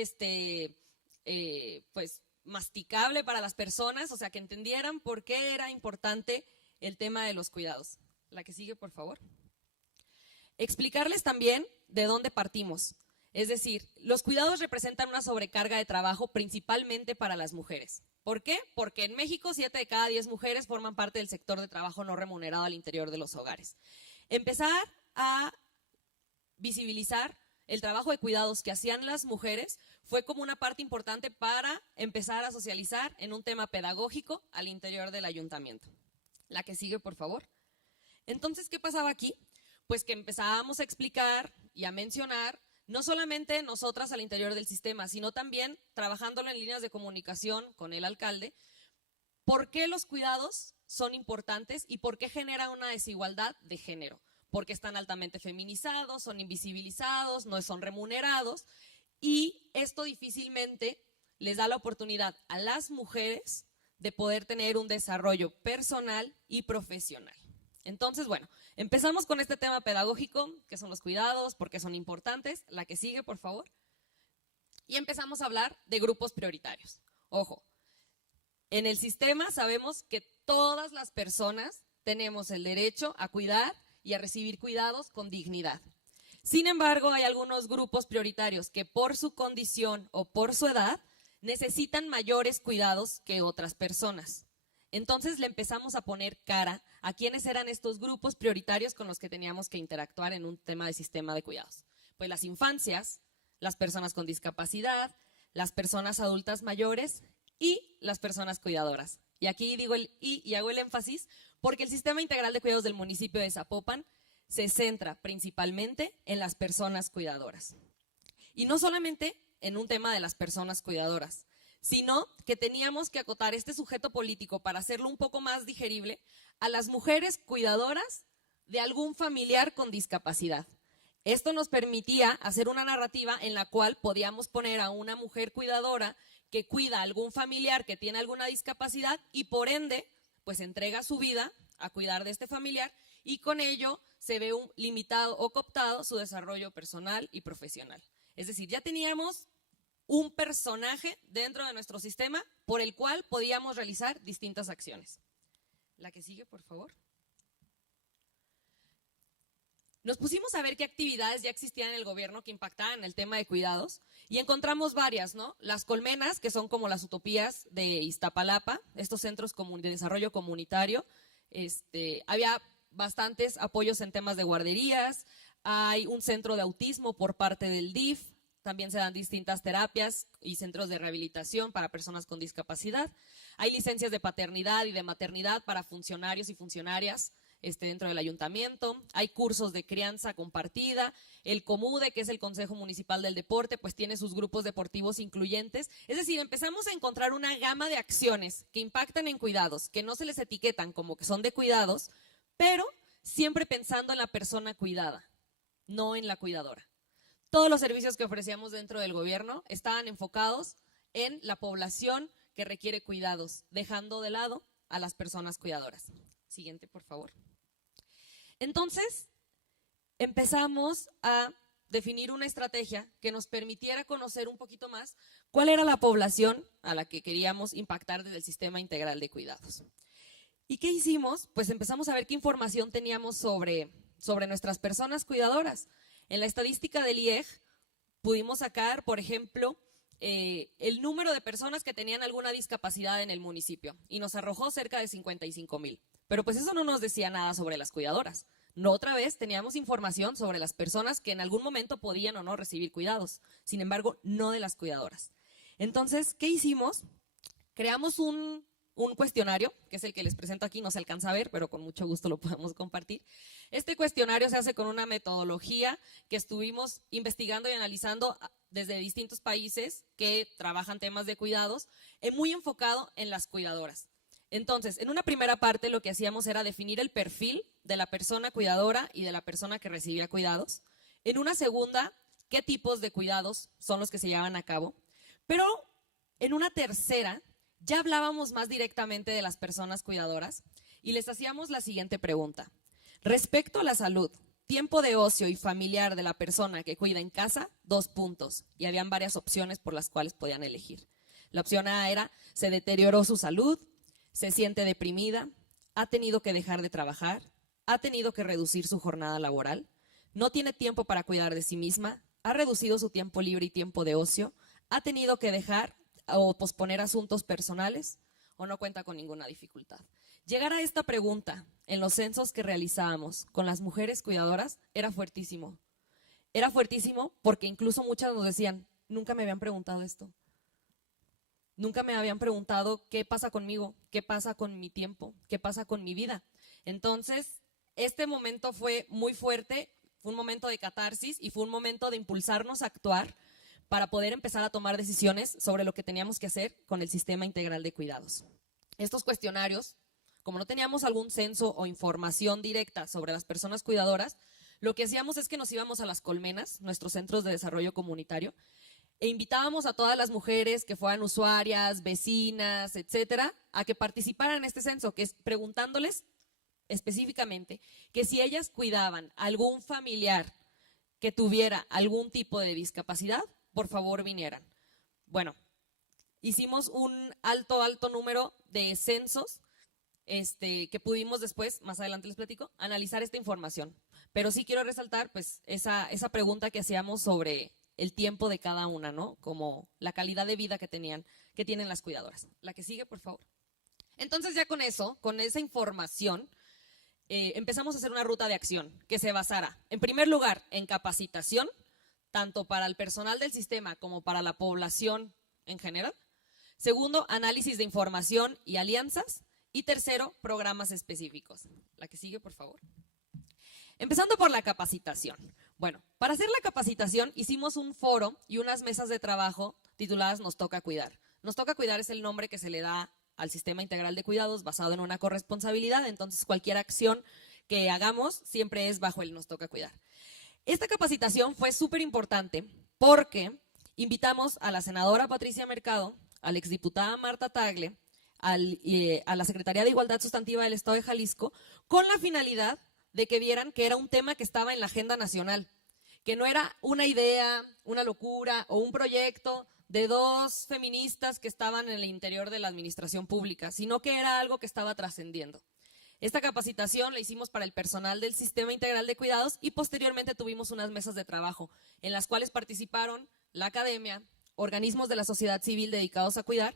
pues masticable para las personas, o sea, que entendieran por qué era importante el tema de los cuidados. La que sigue, por favor. Explicarles también de dónde partimos. Es decir, los cuidados representan una sobrecarga de trabajo principalmente para las mujeres. ¿Por qué? Porque en México 7 de cada 10 mujeres forman parte del sector de trabajo no remunerado al interior de los hogares. Empezar a visibilizar el trabajo de cuidados que hacían las mujeres fue como una parte importante para empezar a socializar en un tema pedagógico al interior del ayuntamiento. La que sigue, por favor. Entonces, ¿qué pasaba aquí? Pues que empezábamos a explicar y a mencionar no solamente nosotras al interior del sistema, sino también trabajándolo en líneas de comunicación con el alcalde, por qué los cuidados son importantes y por qué genera una desigualdad de género. Porque están altamente feminizados, son invisibilizados, no son remunerados y esto difícilmente les da la oportunidad a las mujeres de poder tener un desarrollo personal y profesional. Entonces, bueno, empezamos con este tema pedagógico, que son los cuidados, por qué son importantes. La que sigue, por favor. Y empezamos a hablar de grupos prioritarios. Ojo, en el sistema sabemos que todas las personas tenemos el derecho a cuidar y a recibir cuidados con dignidad. Sin embargo, hay algunos grupos prioritarios que por su condición o por su edad necesitan mayores cuidados que otras personas. Entonces le empezamos a poner cara a quiénes eran estos grupos prioritarios con los que teníamos que interactuar en un tema de sistema de cuidados. Pues las infancias, las personas con discapacidad, las personas adultas mayores y las personas cuidadoras. Y aquí digo y hago el énfasis porque el sistema integral de cuidados del municipio de Zapopan se centra principalmente en las personas cuidadoras. Y no solamente en un tema de las personas cuidadoras, sino que teníamos que acotar este sujeto político para hacerlo un poco más digerible a las mujeres cuidadoras de algún familiar con discapacidad. Esto nos permitía hacer una narrativa en la cual podíamos poner a una mujer cuidadora que cuida a algún familiar que tiene alguna discapacidad y por ende, pues entrega su vida a cuidar de este familiar y con ello se ve limitado o cooptado su desarrollo personal y profesional. Es decir, ya teníamos un personaje dentro de nuestro sistema por el cual podíamos realizar distintas acciones. La que sigue, por favor. Nos pusimos a ver qué actividades ya existían en el gobierno que impactaban el tema de cuidados y encontramos varias, ¿no? Las colmenas, que son como las utopías de Iztapalapa, estos centros de desarrollo comunitario. Había bastantes apoyos en temas de guarderías, hay un centro de autismo por parte del DIF, también se dan distintas terapias y centros de rehabilitación para personas con discapacidad. Hay licencias de paternidad y de maternidad para funcionarios y funcionarias dentro del ayuntamiento. Hay cursos de crianza compartida. El COMUDE, que es el Consejo Municipal del Deporte, pues tiene sus grupos deportivos incluyentes. Es decir, empezamos a encontrar una gama de acciones que impactan en cuidados, que no se les etiquetan como que son de cuidados, pero siempre pensando en la persona cuidada, no en la cuidadora. Todos los servicios que ofrecíamos dentro del gobierno estaban enfocados en la población que requiere cuidados, dejando de lado a las personas cuidadoras. Siguiente, por favor. Entonces, empezamos a definir una estrategia que nos permitiera conocer un poquito más cuál era la población a la que queríamos impactar desde el sistema integral de cuidados. ¿Y qué hicimos? Pues empezamos a ver qué información teníamos sobre nuestras personas cuidadoras. En la estadística del IEG pudimos sacar, por ejemplo, el número de personas que tenían alguna discapacidad en el municipio y nos arrojó cerca de 55,000. Pero pues eso no nos decía nada sobre las cuidadoras. No, otra vez teníamos información sobre las personas que en algún momento podían o no recibir cuidados, sin embargo, no de las cuidadoras. Entonces, ¿qué hicimos? Creamos un cuestionario, que es el que les presento aquí, no se alcanza a ver, pero con mucho gusto lo podemos compartir. Este cuestionario se hace con una metodología que estuvimos investigando y analizando desde distintos países que trabajan temas de cuidados, muy enfocado en las cuidadoras. Entonces, en una primera parte lo que hacíamos era definir el perfil de la persona cuidadora y de la persona que recibía cuidados. En una segunda, qué tipos de cuidados son los que se llevan a cabo. Pero en una tercera, ya hablábamos más directamente de las personas cuidadoras y les hacíamos la siguiente pregunta. Respecto a la salud, tiempo de ocio y familiar de la persona que cuida en casa, 2 puntos. Y habían varias opciones por las cuales podían elegir. La opción A era, se deterioró su salud, se siente deprimida, ha tenido que dejar de trabajar, ha tenido que reducir su jornada laboral, no tiene tiempo para cuidar de sí misma, ha reducido su tiempo libre y tiempo de ocio, ha tenido que dejar o posponer asuntos personales o no cuenta con ninguna dificultad. Llegar a esta pregunta en los censos que realizábamos con las mujeres cuidadoras era fuertísimo. Era fuertísimo porque incluso muchas nos decían, nunca me habían preguntado esto. Nunca me habían preguntado qué pasa conmigo, qué pasa con mi tiempo, qué pasa con mi vida. Entonces, este momento fue muy fuerte, fue un momento de catarsis y fue un momento de impulsarnos a actuar para poder empezar a tomar decisiones sobre lo que teníamos que hacer con el sistema integral de cuidados. Estos cuestionarios, como no teníamos algún censo o información directa sobre las personas cuidadoras, lo que hacíamos es que nos íbamos a las colmenas, nuestros centros de desarrollo comunitario, e invitábamos a todas las mujeres que fueran usuarias, vecinas, etcétera, a que participaran en este censo, que es preguntándoles específicamente que si ellas cuidaban a algún familiar que tuviera algún tipo de discapacidad, por favor vinieran. Bueno, hicimos un alto número de censos que pudimos después, más adelante les platico, analizar esta información. Pero sí quiero resaltar pues esa pregunta que hacíamos sobre el tiempo de cada una, ¿no? Como la calidad de vida que tienen las cuidadoras. La que sigue, por favor. Entonces ya con eso, con esa información, empezamos a hacer una ruta de acción que se basara, en primer lugar, en capacitación, tanto para el personal del sistema como para la población en general. Segundo, análisis de información y alianzas. Y tercero, programas específicos. La que sigue, por favor. Empezando por la capacitación. Bueno, para hacer la capacitación hicimos un foro y unas mesas de trabajo tituladas Nos Toca Cuidar. Nos Toca Cuidar es el nombre que se le da al sistema integral de cuidados basado en una corresponsabilidad, entonces cualquier acción que hagamos siempre es bajo el Nos Toca Cuidar. Esta capacitación fue súper importante porque invitamos a la senadora Patricia Mercado, a la exdiputada Marta Tagle, a la Secretaría de Igualdad Sustantiva del Estado de Jalisco, con la finalidad de que vieran que era un tema que estaba en la agenda nacional, que no era una idea, una locura o un proyecto de dos feministas que estaban en el interior de la administración pública, sino que era algo que estaba trascendiendo. Esta capacitación la hicimos para el personal del Sistema Integral de Cuidados y posteriormente tuvimos unas mesas de trabajo en las cuales participaron la academia, organismos de la sociedad civil dedicados a cuidar,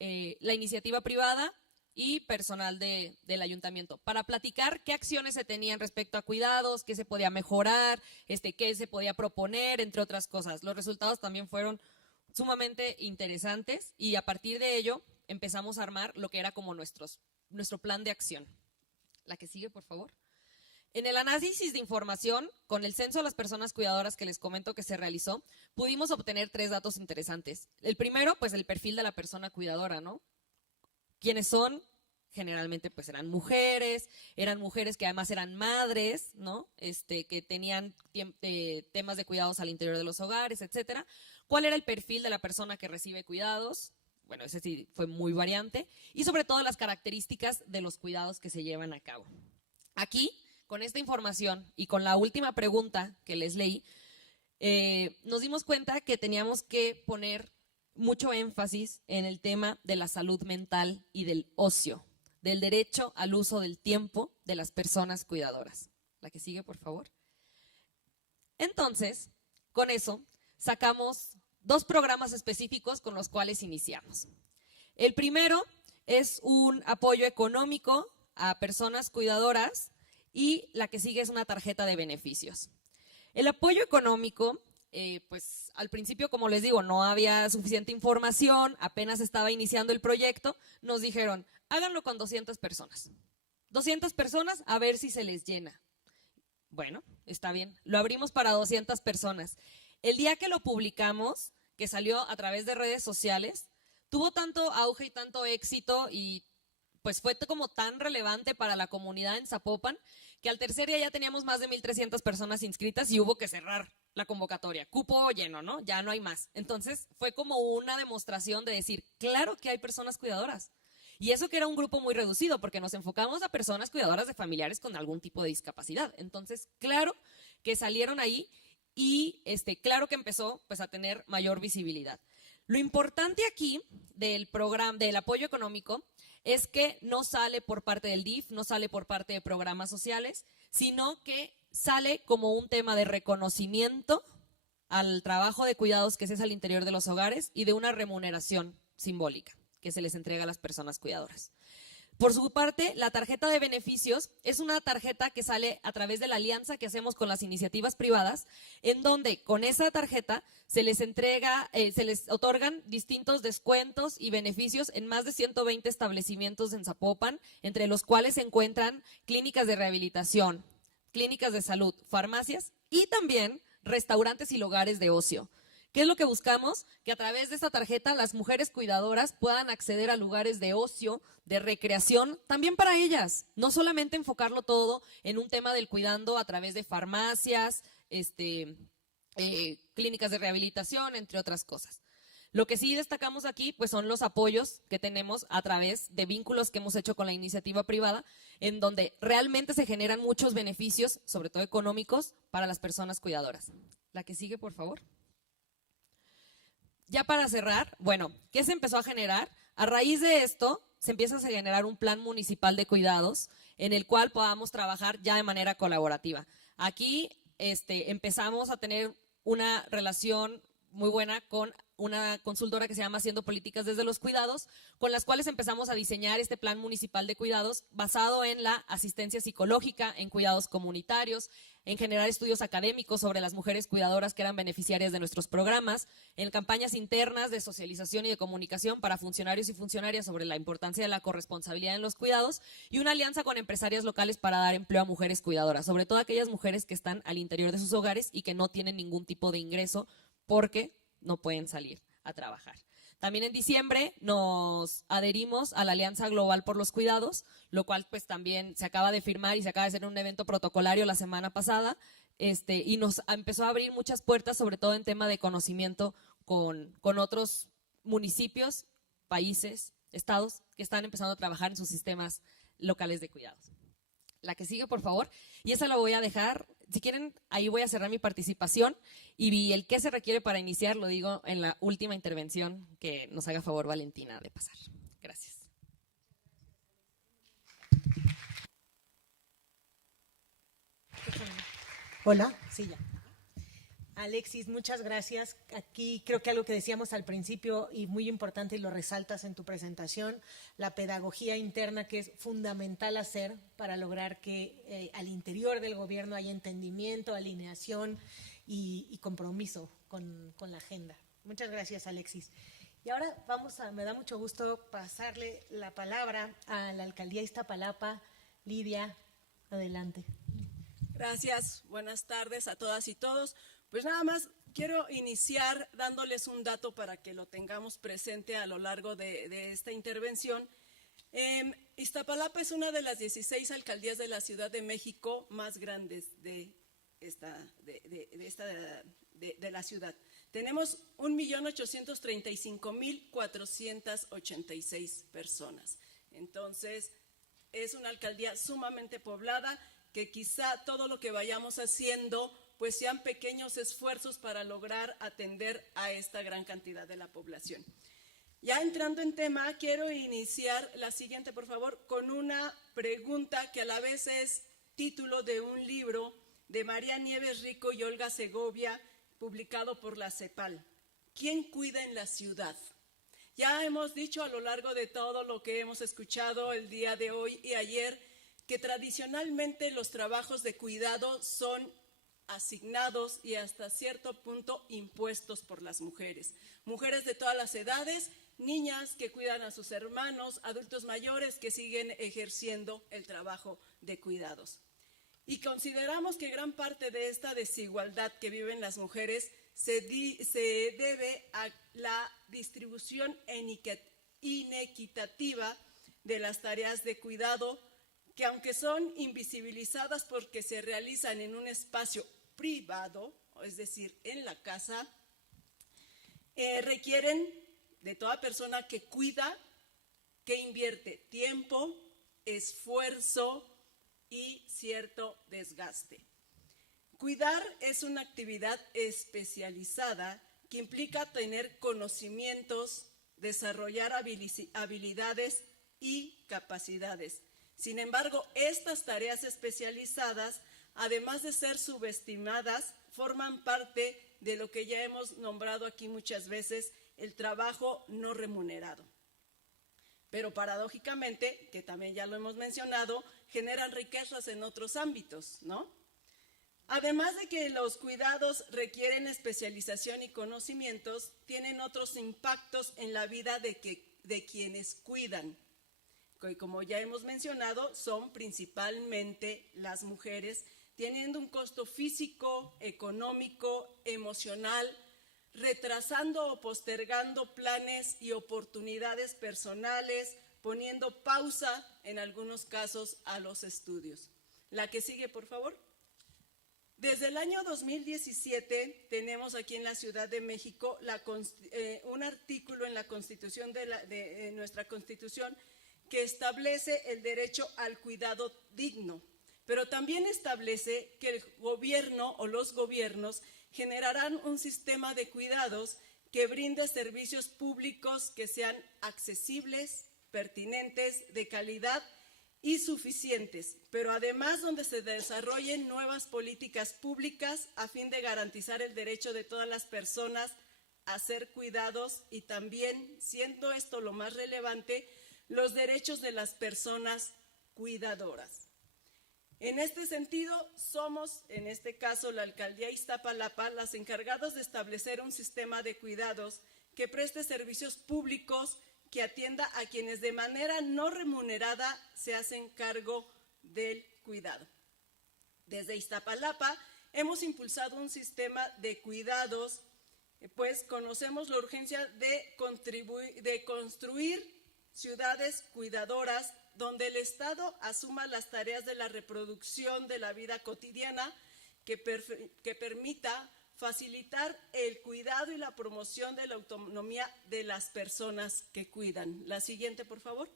la iniciativa privada y personal del ayuntamiento, para platicar qué acciones se tenían respecto a cuidados, qué se podía mejorar, qué se podía proponer, entre otras cosas. Los resultados también fueron sumamente interesantes y a partir de ello empezamos a armar lo que era como nuestro plan de acción. La que sigue, por favor. En el análisis de información, con el censo de las personas cuidadoras que les comento que se realizó, pudimos obtener 3 datos interesantes. El primero, pues el perfil de la persona cuidadora, ¿no? ¿Quiénes son? Generalmente pues eran mujeres que además eran madres, ¿no? Que tenían temas de cuidados al interior de los hogares, etcétera. ¿Cuál era el perfil de la persona que recibe cuidados? Bueno, ese sí fue muy variante. Y sobre todo las características de los cuidados que se llevan a cabo. Aquí, con esta información y con la última pregunta que les leí, nos dimos cuenta que teníamos que poner mucho énfasis en el tema de la salud mental y del ocio, del derecho al uso del tiempo de las personas cuidadoras. La que sigue, por favor. Entonces, con eso, sacamos 2 programas específicos con los cuales iniciamos. El primero es un apoyo económico a personas cuidadoras y la que sigue es una tarjeta de beneficios. El apoyo económico, pues al principio, como les digo, no había suficiente información, apenas estaba iniciando el proyecto, nos dijeron, háganlo con 200 personas. 200 personas a ver si se les llena. Bueno, está bien, lo abrimos para 200 personas. El día que lo publicamos, que salió a través de redes sociales, tuvo tanto auge y tanto éxito y pues fue como tan relevante para la comunidad en Zapopan que al tercer día ya teníamos más de 1,300 personas inscritas y hubo que cerrar la convocatoria. Cupo lleno, ¿no? Ya no hay más. Entonces fue como una demostración de decir, claro que hay personas cuidadoras. Y eso que era un grupo muy reducido porque nos enfocamos a personas cuidadoras de familiares con algún tipo de discapacidad. Entonces, claro que salieron ahí y claro que empezó pues a tener mayor visibilidad. Lo importante aquí del programa, del apoyo económico, es que no sale por parte del DIF, no sale por parte de programas sociales, sino que sale como un tema de reconocimiento al trabajo de cuidados que se hace al interior de los hogares y de una remuneración simbólica que se les entrega a las personas cuidadoras. Por su parte, la tarjeta de beneficios es una tarjeta que sale a través de la alianza que hacemos con las iniciativas privadas, en donde con esa tarjeta se les entrega, se les otorgan distintos descuentos y beneficios en más de 120 establecimientos en Zapopan, entre los cuales se encuentran clínicas de rehabilitación, clínicas de salud, farmacias y también restaurantes y lugares de ocio. ¿Qué es lo que buscamos? Que a través de esta tarjeta las mujeres cuidadoras puedan acceder a lugares de ocio, de recreación, también para ellas. No solamente enfocarlo todo en un tema del cuidando a través de farmacias, clínicas de rehabilitación, entre otras cosas. Lo que sí destacamos aquí pues son los apoyos que tenemos a través de vínculos que hemos hecho con la iniciativa privada, en donde realmente se generan muchos beneficios, sobre todo económicos, para las personas cuidadoras. La que sigue, por favor. Ya para cerrar, bueno, ¿qué se empezó a generar? A raíz de esto, se empieza a generar un plan municipal de cuidados en el cual podamos trabajar ya de manera colaborativa. Aquí empezamos a tener una relación muy buena con una consultora que se llama Haciendo Políticas desde los Cuidados, con las cuales empezamos a diseñar este plan municipal de cuidados basado en la asistencia psicológica, en cuidados comunitarios, en generar estudios académicos sobre las mujeres cuidadoras que eran beneficiarias de nuestros programas, en campañas internas de socialización y de comunicación para funcionarios y funcionarias sobre la importancia de la corresponsabilidad en los cuidados, y una alianza con empresarias locales para dar empleo a mujeres cuidadoras, sobre todo aquellas mujeres que están al interior de sus hogares y que no tienen ningún tipo de ingreso porque no pueden salir a trabajar. También en diciembre nos adherimos a la Alianza Global por los Cuidados, lo cual pues también se acaba de firmar y se acaba de hacer un evento protocolario la semana pasada, y nos empezó a abrir muchas puertas, sobre todo en tema de conocimiento con otros municipios, países, estados que están empezando a trabajar en sus sistemas locales de cuidados. La que sigue, por favor, y esa la voy a dejar, si quieren, ahí voy a cerrar mi participación, y el qué se requiere para iniciar lo digo en la última intervención que nos haga favor Valentina de pasar. Gracias. Hola, sí, ya. Alexis, muchas gracias. Aquí creo que algo que decíamos al principio y muy importante y lo resaltas en tu presentación, la pedagogía interna que es fundamental hacer para lograr que al interior del gobierno haya entendimiento, alineación y compromiso con la agenda. Muchas gracias, Alexis. Y ahora me da mucho gusto pasarle la palabra a la Alcaldía Iztapalapa. Lidia, adelante. Gracias, buenas tardes a todas y todos. Pues nada más quiero iniciar dándoles un dato para que lo tengamos presente a lo largo de esta intervención. Iztapalapa es una de las 16 alcaldías de la Ciudad de México más grandes de la ciudad. Tenemos 1.835.486 personas. Entonces, es una alcaldía sumamente poblada que quizá todo lo que vayamos haciendo pues sean pequeños esfuerzos para lograr atender a esta gran cantidad de la población. Ya entrando en tema, quiero iniciar la siguiente, por favor, con una pregunta que a la vez es título de un libro de María Nieves Rico y Olga Segovia, publicado por la CEPAL. ¿Quién cuida en la ciudad? Ya hemos dicho a lo largo de todo lo que hemos escuchado el día de hoy y ayer, que tradicionalmente los trabajos de cuidado son asignados y hasta cierto punto impuestos por las mujeres. Mujeres de todas las edades, niñas que cuidan a sus hermanos, adultos mayores que siguen ejerciendo el trabajo de cuidados. Y consideramos que gran parte de esta desigualdad que viven las mujeres se debe a la distribución inequitativa de las tareas de cuidado, que aunque son invisibilizadas porque se realizan en un espacio privado, es decir, en la casa, requieren de toda persona que cuida, que invierte tiempo, esfuerzo y cierto desgaste. Cuidar es una actividad especializada que implica tener conocimientos, desarrollar habilidades y capacidades. Sin embargo, estas tareas especializadas, además de ser subestimadas, forman parte de lo que ya hemos nombrado aquí muchas veces, el trabajo no remunerado. Pero paradójicamente, que también ya lo hemos mencionado, generan riquezas en otros ámbitos, ¿no? Además de que los cuidados requieren especialización y conocimientos, tienen otros impactos en la vida de quienes cuidan. Que como ya hemos mencionado, son principalmente las mujeres, teniendo un costo físico, económico, emocional, retrasando o postergando planes y oportunidades personales, poniendo pausa en algunos casos a los estudios. La que sigue, por favor. Desde el año 2017 tenemos aquí en la Ciudad de México un artículo en la Constitución de nuestra Constitución que establece el derecho al cuidado digno, pero también establece que el gobierno o los gobiernos generarán un sistema de cuidados que brinde servicios públicos que sean accesibles, pertinentes, de calidad y suficientes, pero además donde se desarrollen nuevas políticas públicas a fin de garantizar el derecho de todas las personas a ser cuidados y también, siendo esto lo más relevante, los derechos de las personas cuidadoras. En este sentido, somos, en este caso, la Alcaldía Iztapalapa, las encargadas de establecer un sistema de cuidados que preste servicios públicos, que atienda a quienes de manera no remunerada se hacen cargo del cuidado. Desde Iztapalapa hemos impulsado un sistema de cuidados, pues conocemos la urgencia de construir ciudades cuidadoras donde el Estado asuma las tareas de la reproducción de la vida cotidiana que permita facilitar el cuidado y la promoción de la autonomía de las personas que cuidan. La siguiente, por favor.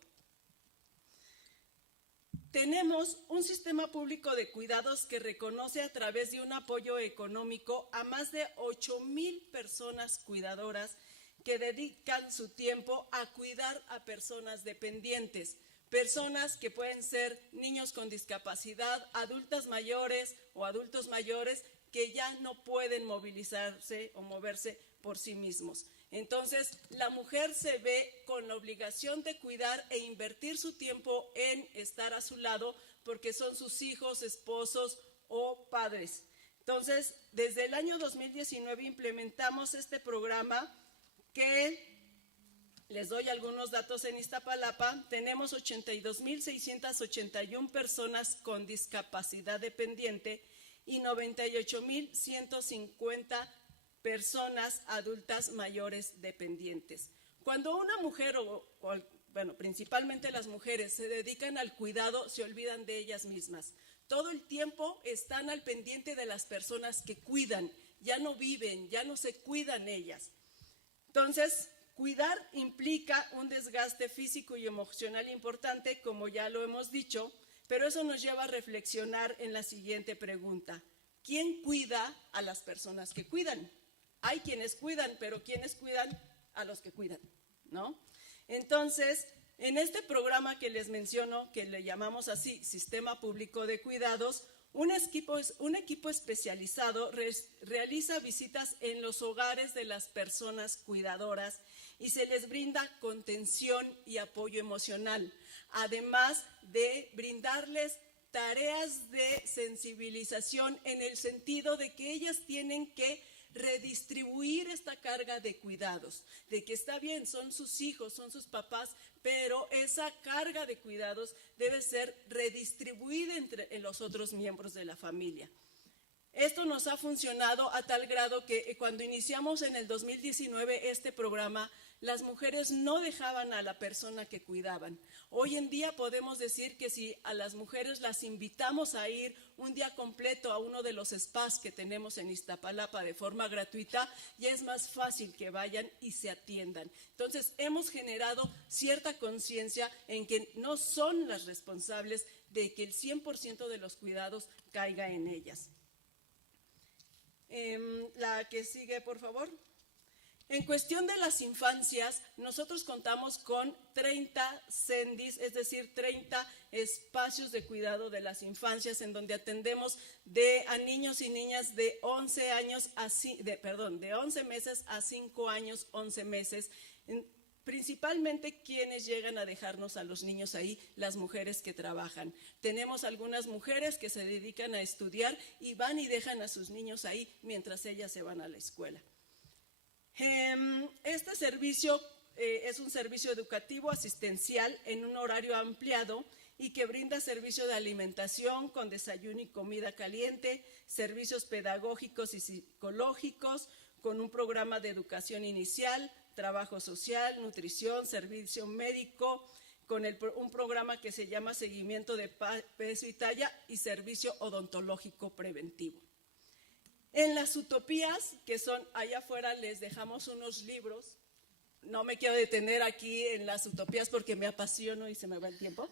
Tenemos un sistema público de cuidados que reconoce a través de un apoyo económico a más de 8,000 personas cuidadoras que dedican su tiempo a cuidar a personas dependientes, personas que pueden ser niños con discapacidad, adultas mayores o adultos mayores que ya no pueden movilizarse o moverse por sí mismos. Entonces, la mujer se ve con la obligación de cuidar e invertir su tiempo en estar a su lado porque son sus hijos, esposos o padres. Entonces, desde el año 2019 implementamos este programa que les doy algunos datos. En Iztapalapa tenemos 82,681 personas con discapacidad dependiente y 98,150 personas adultas mayores dependientes. Cuando una mujer, principalmente las mujeres, se dedican al cuidado, se olvidan de ellas mismas. Todo el tiempo están al pendiente de las personas que cuidan, ya no viven, ya no se cuidan ellas. Entonces, cuidar implica un desgaste físico y emocional importante, como ya lo hemos dicho, pero eso nos lleva a reflexionar en la siguiente pregunta. ¿Quién cuida a las personas que cuidan? Hay quienes cuidan, pero ¿quiénes cuidan a los que cuidan? ¿No? Entonces, en este programa que les menciono, que le llamamos así, Sistema Público de Cuidados, un equipo especializado realiza visitas en los hogares de las personas cuidadoras y se les brinda contención y apoyo emocional, además de brindarles tareas de sensibilización en el sentido de que ellas tienen que redistribuir esta carga de cuidados, de que está bien, son sus hijos, son sus papás, pero esa carga de cuidados debe ser redistribuida entre los otros miembros de la familia. Esto nos ha funcionado a tal grado que cuando iniciamos en el 2019 este programa, las mujeres no dejaban a la persona que cuidaban. Hoy en día podemos decir que si a las mujeres las invitamos a ir un día completo a uno de los spas que tenemos en Iztapalapa de forma gratuita, ya es más fácil que vayan y se atiendan. Entonces, hemos generado cierta conciencia en que no son las responsables de que el 100% de los cuidados caiga en ellas. La que sigue, por favor. En cuestión de las infancias, nosotros contamos con 30 CENDIs, es decir, 30 espacios de cuidado de las infancias, en donde atendemos a niños y niñas de 11 meses a 5 años, 11 meses. Principalmente quienes llegan a dejarnos a los niños ahí, las mujeres que trabajan. Tenemos algunas mujeres que se dedican a estudiar y van y dejan a sus niños ahí mientras ellas se van a la escuela. Este servicio es un servicio educativo asistencial en un horario ampliado y que brinda servicio de alimentación con desayuno y comida caliente, servicios pedagógicos y psicológicos, con un programa de educación inicial, trabajo social, nutrición, servicio médico, con un programa que se llama seguimiento de peso y talla y servicio odontológico preventivo. En las utopías, que son allá afuera, les dejamos unos libros. No me quiero detener aquí en las utopías porque me apasiono y se me va el tiempo.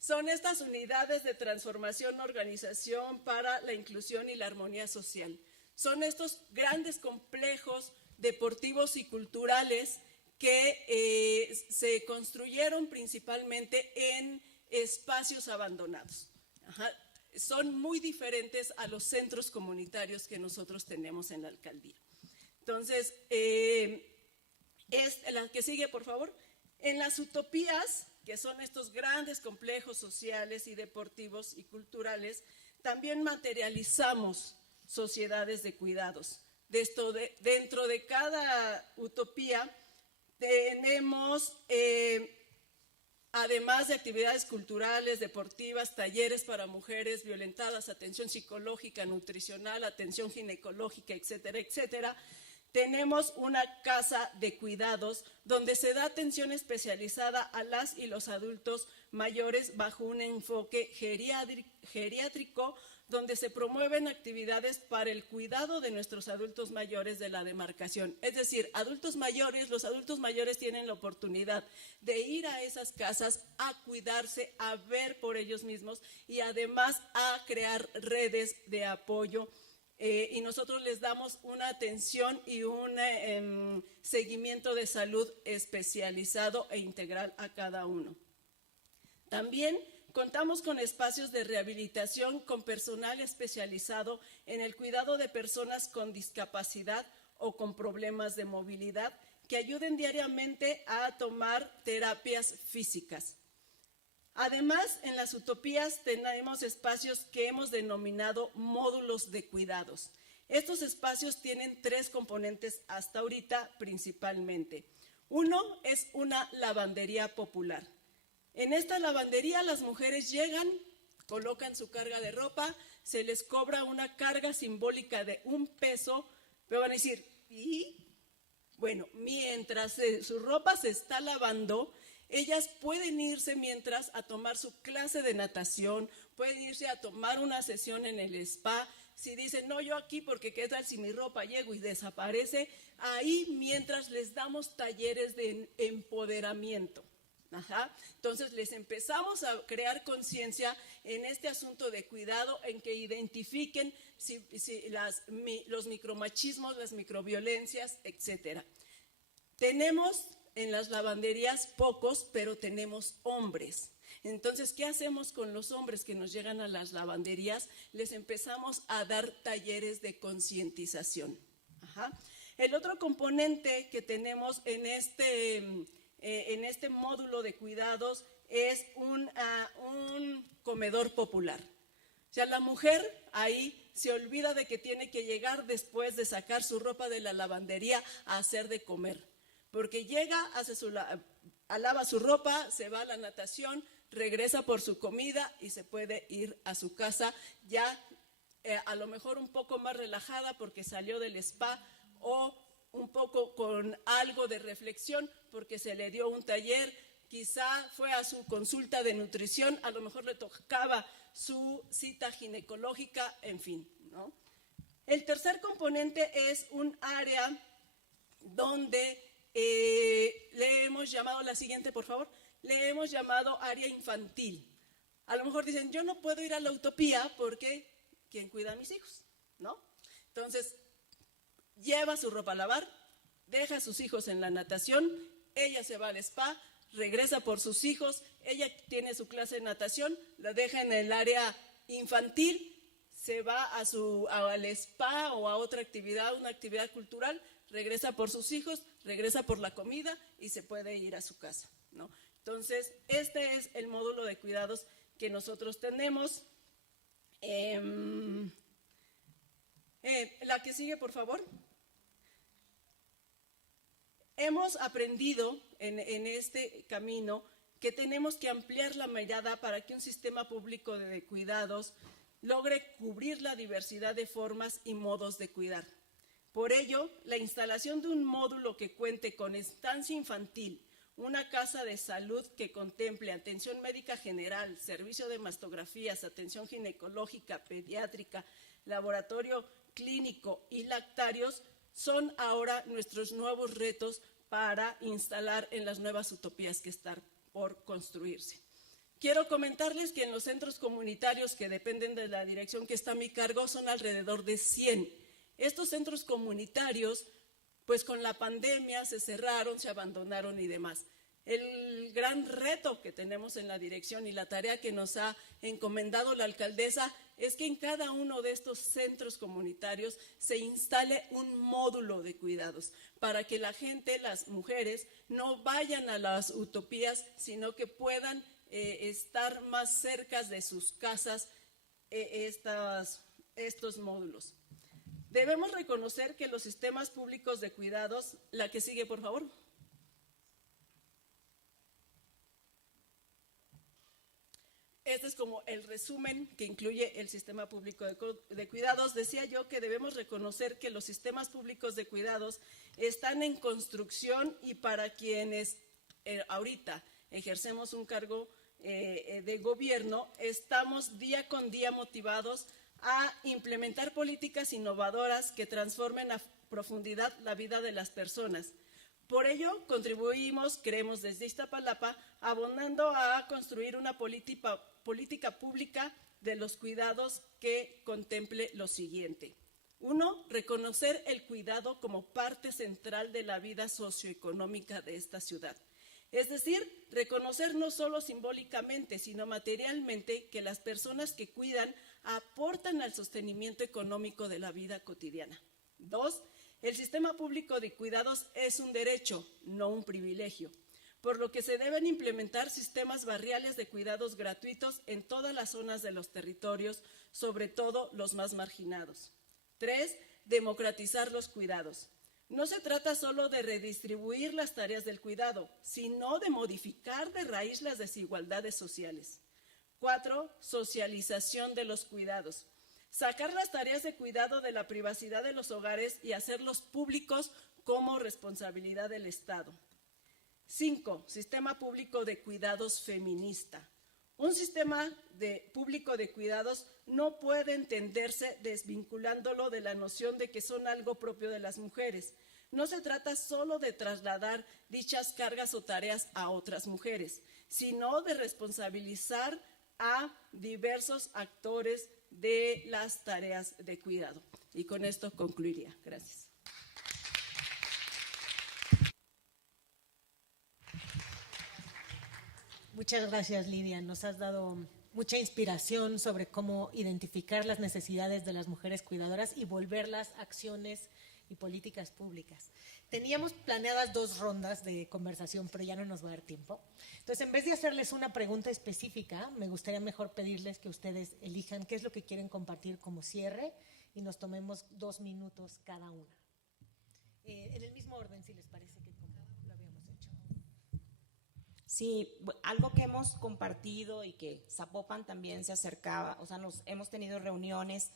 Son estas unidades de transformación, organización para la inclusión y la armonía social. Son estos grandes complejos deportivos y culturales que se construyeron principalmente en espacios abandonados. Son muy diferentes a los centros comunitarios que nosotros tenemos en la alcaldía. Entonces, la que sigue, por favor. En las utopías, que son estos grandes complejos sociales y deportivos y culturales, también materializamos sociedades de cuidados. Dentro de cada utopía tenemos, además de actividades culturales, deportivas, talleres para mujeres violentadas, atención psicológica, nutricional, atención ginecológica, etcétera, etcétera, tenemos una casa de cuidados donde se da atención especializada a las y los adultos mayores bajo un enfoque geriátrico, donde se promueven actividades para el cuidado de nuestros adultos mayores de la demarcación. Es decir, los adultos mayores tienen la oportunidad de ir a esas casas a cuidarse, a ver por ellos mismos y además a crear redes de apoyo. Y nosotros les damos una atención y un seguimiento de salud especializado e integral a cada uno. También contamos con espacios de rehabilitación con personal especializado en el cuidado de personas con discapacidad o con problemas de movilidad que ayuden diariamente a tomar terapias físicas. Además, en las utopías tenemos espacios que hemos denominado módulos de cuidados. Estos espacios tienen 3 componentes hasta ahorita principalmente. Uno es una lavandería popular. En esta lavandería las mujeres llegan, colocan su carga de ropa, se les cobra una carga simbólica de $1, pero van a decir, ¿y? Bueno, mientras su ropa se está lavando, ellas pueden irse mientras a tomar su clase de natación, pueden irse a tomar una sesión en el spa. Si dicen, no, yo aquí porque qué tal si mi ropa llego y desaparece, ahí mientras les damos talleres de empoderamiento. Entonces les empezamos a crear conciencia en este asunto de cuidado, en que identifiquen los micromachismos, las microviolencias, etcétera. Tenemos en las lavanderías pocos, pero tenemos hombres. Entonces, ¿qué hacemos con los hombres que nos llegan a las lavanderías? Les empezamos a dar talleres de concientización. El otro componente que tenemos en este módulo de cuidados es un comedor popular. O sea, la mujer ahí se olvida de que tiene que llegar después de sacar su ropa de la lavandería a hacer de comer. Porque llega, lava su ropa, se va a la natación, regresa por su comida y se puede ir a su casa ya a lo mejor un poco más relajada porque salió del spa, o un poco con algo de reflexión porque se le dio un taller, quizá fue a su consulta de nutrición, a lo mejor le tocaba su cita ginecológica, en fin, ¿no? El tercer componente es un área donde le hemos llamado, la siguiente por favor, le hemos llamado área infantil. A lo mejor dicen, yo no puedo ir a la utopía porque ¿quién cuida a mis hijos? ¿No? Entonces, lleva su ropa a lavar, deja a sus hijos en la natación, ella se va al spa, regresa por sus hijos, ella tiene su clase de natación, la deja en el área infantil, se va al spa o a otra actividad, una actividad cultural, regresa por sus hijos, regresa por la comida y se puede ir a su casa, ¿no? Entonces, este es el módulo de cuidados que nosotros tenemos. La que sigue, por favor. Hemos aprendido en este camino que tenemos que ampliar la mirada para que un sistema público de cuidados logre cubrir la diversidad de formas y modos de cuidar. Por ello, la instalación de un módulo que cuente con estancia infantil, una casa de salud que contemple atención médica general, servicio de mastografías, atención ginecológica, pediátrica, laboratorio clínico y lactarios, son ahora nuestros nuevos retos para instalar en las nuevas utopías que están por construirse. Quiero comentarles que en los centros comunitarios que dependen de la dirección que está a mi cargo son alrededor de 100. Estos centros comunitarios, pues con la pandemia se cerraron, se abandonaron y demás. El gran reto que tenemos en la dirección y la tarea que nos ha encomendado la alcaldesa es que en cada uno de estos centros comunitarios se instale un módulo de cuidados para que la gente, las mujeres, no vayan a las utopías, sino que puedan estar más cerca de sus casas estos módulos. Debemos reconocer que los sistemas públicos de cuidados, la que sigue, por favor. Este es como el resumen que incluye el sistema público de cuidados. Decía yo que debemos reconocer que los sistemas públicos de cuidados están en construcción y para quienes ahorita ejercemos un cargo de gobierno, estamos día con día motivados a implementar políticas innovadoras que transformen a profundidad la vida de las personas. Por ello, contribuimos, creemos desde Iztapalapa, abonando a construir una política pública de los cuidados que contemple lo siguiente. 1. Reconocer el cuidado como parte central de la vida socioeconómica de esta ciudad. Es decir, reconocer no solo simbólicamente, sino materialmente que las personas que cuidan aportan al sostenimiento económico de la vida cotidiana. 2. El sistema público de cuidados es un derecho, no un privilegio, por lo que se deben implementar sistemas barriales de cuidados gratuitos en todas las zonas de los territorios, sobre todo los más marginados. 3. Democratizar los cuidados. No se trata solo de redistribuir las tareas del cuidado, sino de modificar de raíz las desigualdades sociales. 4. Socialización de los cuidados. Sacar las tareas de cuidado de la privacidad de los hogares y hacerlos públicos como responsabilidad del Estado. 5. Sistema público de cuidados feminista. Un sistema público de cuidados no puede entenderse desvinculándolo de la noción de que son algo propio de las mujeres. No se trata solo de trasladar dichas cargas o tareas a otras mujeres, sino de responsabilizar a diversos actores de las tareas de cuidado. Y con esto concluiría. Gracias. Muchas gracias, Lidia. Nos has dado mucha inspiración sobre cómo identificar las necesidades de las mujeres cuidadoras y volverlas acciones y políticas públicas. Teníamos planeadas 2 rondas de conversación, pero ya no nos va a dar tiempo. Entonces, en vez de hacerles una pregunta específica, me gustaría mejor pedirles que ustedes elijan qué es lo que quieren compartir como cierre y nos tomemos 2 minutos cada una. En el mismo orden, si les parece que como lo habíamos hecho. Sí, algo que hemos compartido y que Zapopan también se acercaba, o sea, hemos tenido reuniones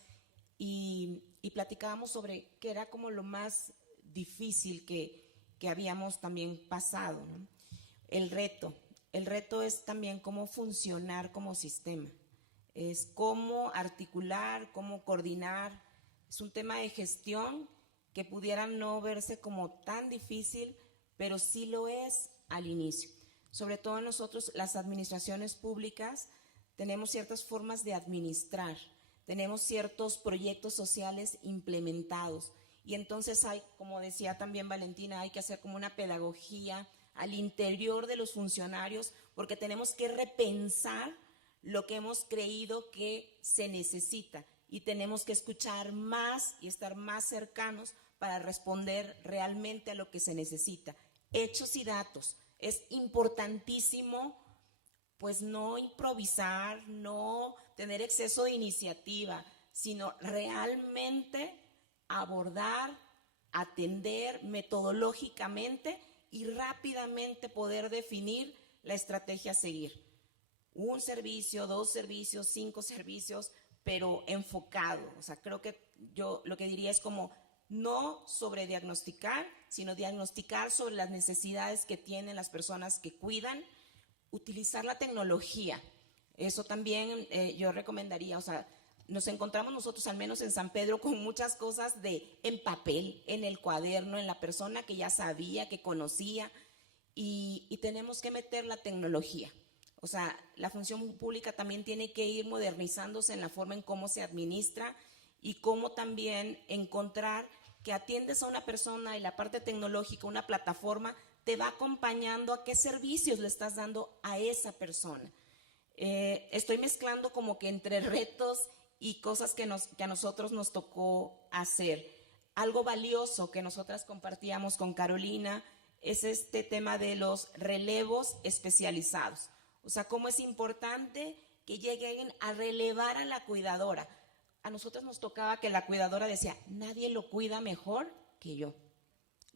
y platicábamos sobre qué era como lo más difícil que habíamos también pasado, ¿no? El reto es también cómo funcionar como sistema, es cómo articular, cómo coordinar, es un tema de gestión que pudiera no verse como tan difícil, pero sí lo es al inicio. Sobre todo nosotros, las administraciones públicas, tenemos ciertas formas de administrar, tenemos ciertos proyectos sociales implementados y entonces hay, como decía también Valentina, hay que hacer como una pedagogía al interior de los funcionarios porque tenemos que repensar lo que hemos creído que se necesita y tenemos que escuchar más y estar más cercanos para responder realmente a lo que se necesita. Hechos y datos. Es importantísimo pues no improvisar, no tener exceso de iniciativa, sino realmente abordar, atender metodológicamente y rápidamente poder definir la estrategia a seguir. 1 servicio, 2 servicios, 5 servicios, pero enfocado. O sea, creo que yo lo que diría es como no sobrediagnosticar, sino diagnosticar sobre las necesidades que tienen las personas que cuidan, utilizar la tecnología. Eso también yo recomendaría, o sea, nos encontramos nosotros, al menos en San Pedro, con muchas cosas en papel, en el cuaderno, en la persona que ya sabía, que conocía, y tenemos que meter la tecnología. O sea, la función pública también tiene que ir modernizándose en la forma en cómo se administra y cómo también encontrar que atiendes a una persona y la parte tecnológica, una plataforma, te va acompañando a qué servicios le estás dando a esa persona. Estoy mezclando como que entre retos y cosas que a nosotros nos tocó hacer. Algo valioso que nosotras compartíamos con Carolina es este tema de los relevos especializados. O sea, cómo es importante que lleguen a relevar a la cuidadora. A nosotros nos tocaba que la cuidadora decía, nadie lo cuida mejor que yo.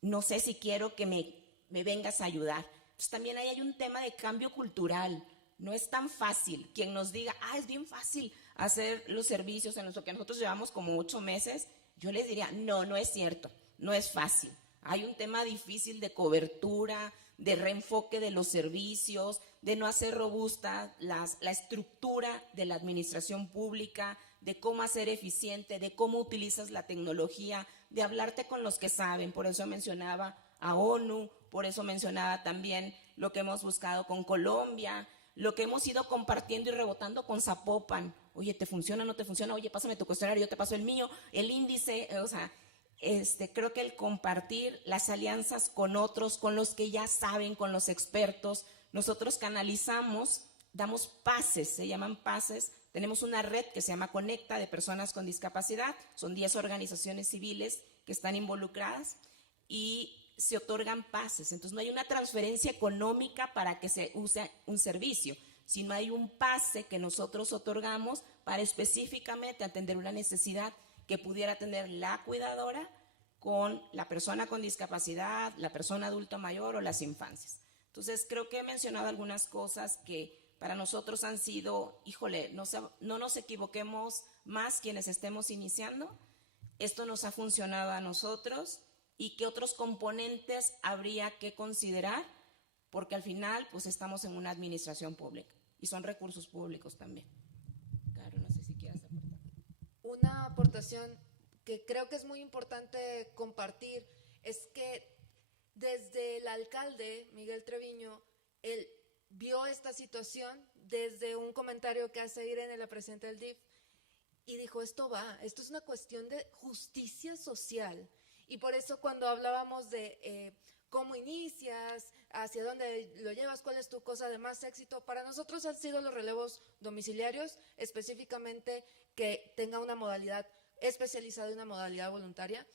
No sé si quiero que me vengas a ayudar. Entonces también ahí hay un tema de cambio cultural. No es tan fácil. Quien nos diga, es bien fácil hacer los servicios en lo que nosotros llevamos como 8 meses, yo les diría, no es cierto, no es fácil. Hay un tema difícil de cobertura, de reenfoque de los servicios, de no hacer robusta la estructura de la administración pública, de cómo hacer eficiente, de cómo utilizas la tecnología, de hablarte con los que saben. Por eso mencionaba a ONU, por eso mencionaba también lo que hemos buscado con Colombia, lo que hemos ido compartiendo y rebotando con Zapopan. Oye, ¿te funciona o no te funciona? Oye, pásame tu cuestionario, yo te paso el mío, el índice. O sea, creo que el compartir las alianzas con otros, con los que ya saben, con los expertos, nosotros canalizamos, damos pases, se llaman pases. Tenemos una red que se llama Conecta de personas con discapacidad, son 10 organizaciones civiles que están involucradas y se otorgan pases. Entonces no hay una transferencia económica para que se use un servicio, sino hay un pase que nosotros otorgamos para específicamente atender una necesidad que pudiera tener la cuidadora con la persona con discapacidad, la persona adulta mayor o las infancias. Entonces creo que he mencionado algunas cosas que para nosotros han sido, híjole, no nos equivoquemos más quienes estemos iniciando. Esto nos ha funcionado a nosotros y qué otros componentes habría que considerar, porque al final pues estamos en una administración pública y son recursos públicos también. Claro, no sé si quieras aportar. Una aportación que creo que es muy importante compartir es que desde el alcalde Miguel Treviño, él vio esta situación desde un comentario que hace Irene, la presidenta del DIF, y dijo, esto es una cuestión de justicia social. Y por eso cuando hablábamos de cómo inicias, hacia dónde lo llevas, cuál es tu cosa de más éxito, para nosotros han sido los relevos domiciliarios, específicamente que tenga una modalidad especializada y una modalidad voluntaria,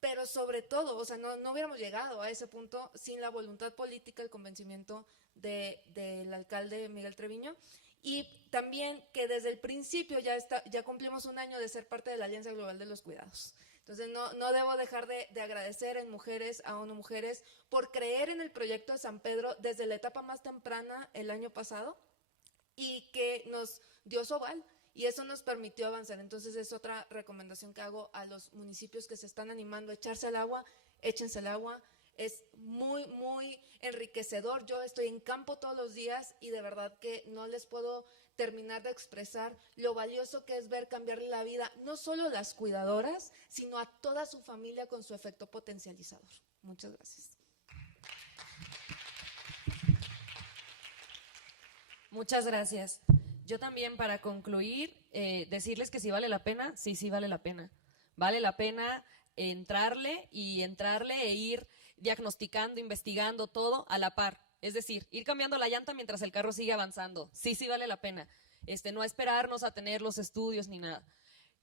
pero sobre todo, o sea, no hubiéramos llegado a ese punto sin la voluntad política, el convencimiento del alcalde Miguel Treviño. Y también que desde el principio ya cumplimos un año de ser parte de la Alianza Global de los Cuidados. Entonces no debo dejar de agradecer a ONU Mujeres por creer en el proyecto de San Pedro desde la etapa más temprana el año pasado y que nos dio su aval y eso nos permitió avanzar. Entonces es otra recomendación que hago a los municipios que se están animando a echarse al agua, échense al agua. Es muy, muy enriquecedor. Yo estoy en campo todos los días y de verdad que no les puedo terminar de expresar lo valioso que es ver cambiarle la vida, no solo a las cuidadoras, sino a toda su familia con su efecto potencializador. Muchas gracias. Muchas gracias. Yo también, para concluir, decirles que sí vale la pena, sí vale la pena. Vale la pena entrarle e ir diagnosticando, investigando todo a la par. Es decir, ir cambiando la llanta mientras el carro sigue avanzando. Sí vale la pena. No esperarnos a tener los estudios ni nada.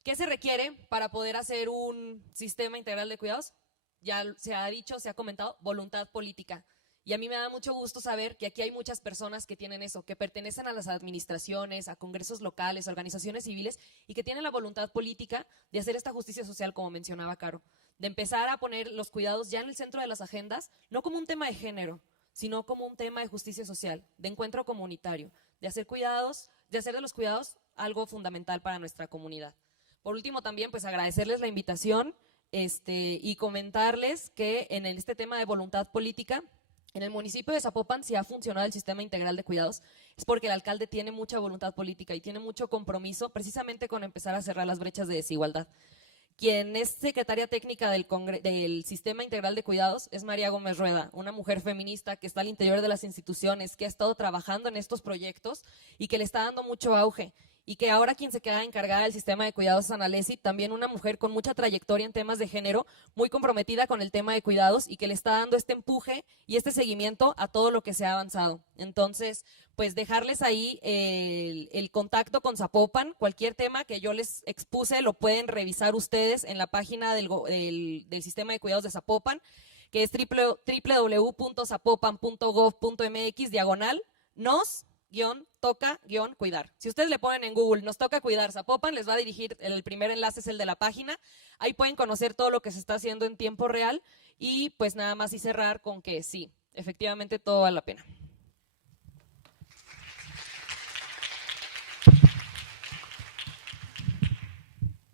¿Qué se requiere para poder hacer un sistema integral de cuidados? Ya se ha dicho, se ha comentado, voluntad política. Y a mí me da mucho gusto saber que aquí hay muchas personas que tienen eso, que pertenecen a las administraciones, a congresos locales, a organizaciones civiles y que tienen la voluntad política de hacer esta justicia social, como mencionaba Caro, de empezar a poner los cuidados ya en el centro de las agendas, no como un tema de género, sino como un tema de justicia social, de encuentro comunitario, de hacer de los cuidados algo fundamental para nuestra comunidad. Por último, también pues agradecerles la invitación y comentarles que en este tema de voluntad política, en el municipio de Zapopan, si ha funcionado el sistema integral de cuidados, es porque el alcalde tiene mucha voluntad política y tiene mucho compromiso precisamente con empezar a cerrar las brechas de desigualdad. Quien es secretaria técnica del Sistema Integral de Cuidados es María Gómez Rueda, una mujer feminista que está al interior de las instituciones, que ha estado trabajando en estos proyectos y que le está dando mucho auge. y que ahora quien se queda encargada del sistema de cuidados es Ana Leslie, también una mujer con mucha trayectoria en temas de género, muy comprometida con el tema de cuidados y que le está dando este empuje y este seguimiento a todo lo que se ha avanzado. Entonces, pues dejarles ahí el contacto con Zapopan, cualquier tema que yo les expuse lo pueden revisar ustedes en la página del sistema de cuidados de Zapopan, que es www.zapopan.gov.mx/nos-toca-cuidar. Si ustedes le ponen en Google, nos toca cuidar Zapopan, les va a dirigir, el primer enlace es el de la página, ahí pueden conocer todo lo que se está haciendo en tiempo real y pues nada más y cerrar con que sí, efectivamente todo vale la pena.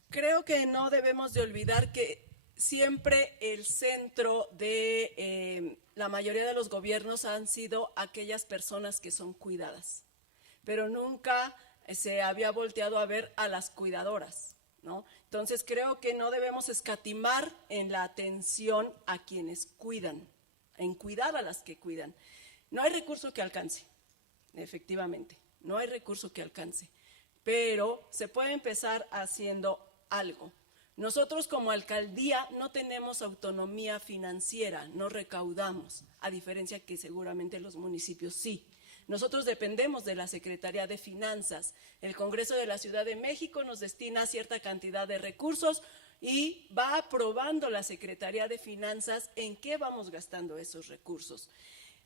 Creo que no debemos de olvidar que siempre el centro de la mayoría de los gobiernos han sido aquellas personas que son cuidadas, pero nunca se había volteado a ver a las cuidadoras, ¿no? Entonces creo que no debemos escatimar en la atención a quienes cuidan, en cuidar a las que cuidan. No hay recurso que alcance, efectivamente, no hay recurso que alcance, pero se puede empezar haciendo algo. Nosotros como alcaldía no tenemos autonomía financiera, no recaudamos, a diferencia que seguramente los municipios sí. Nosotros dependemos de la Secretaría de Finanzas. El Congreso de la Ciudad de México nos destina cierta cantidad de recursos y va aprobando la Secretaría de Finanzas en qué vamos gastando esos recursos.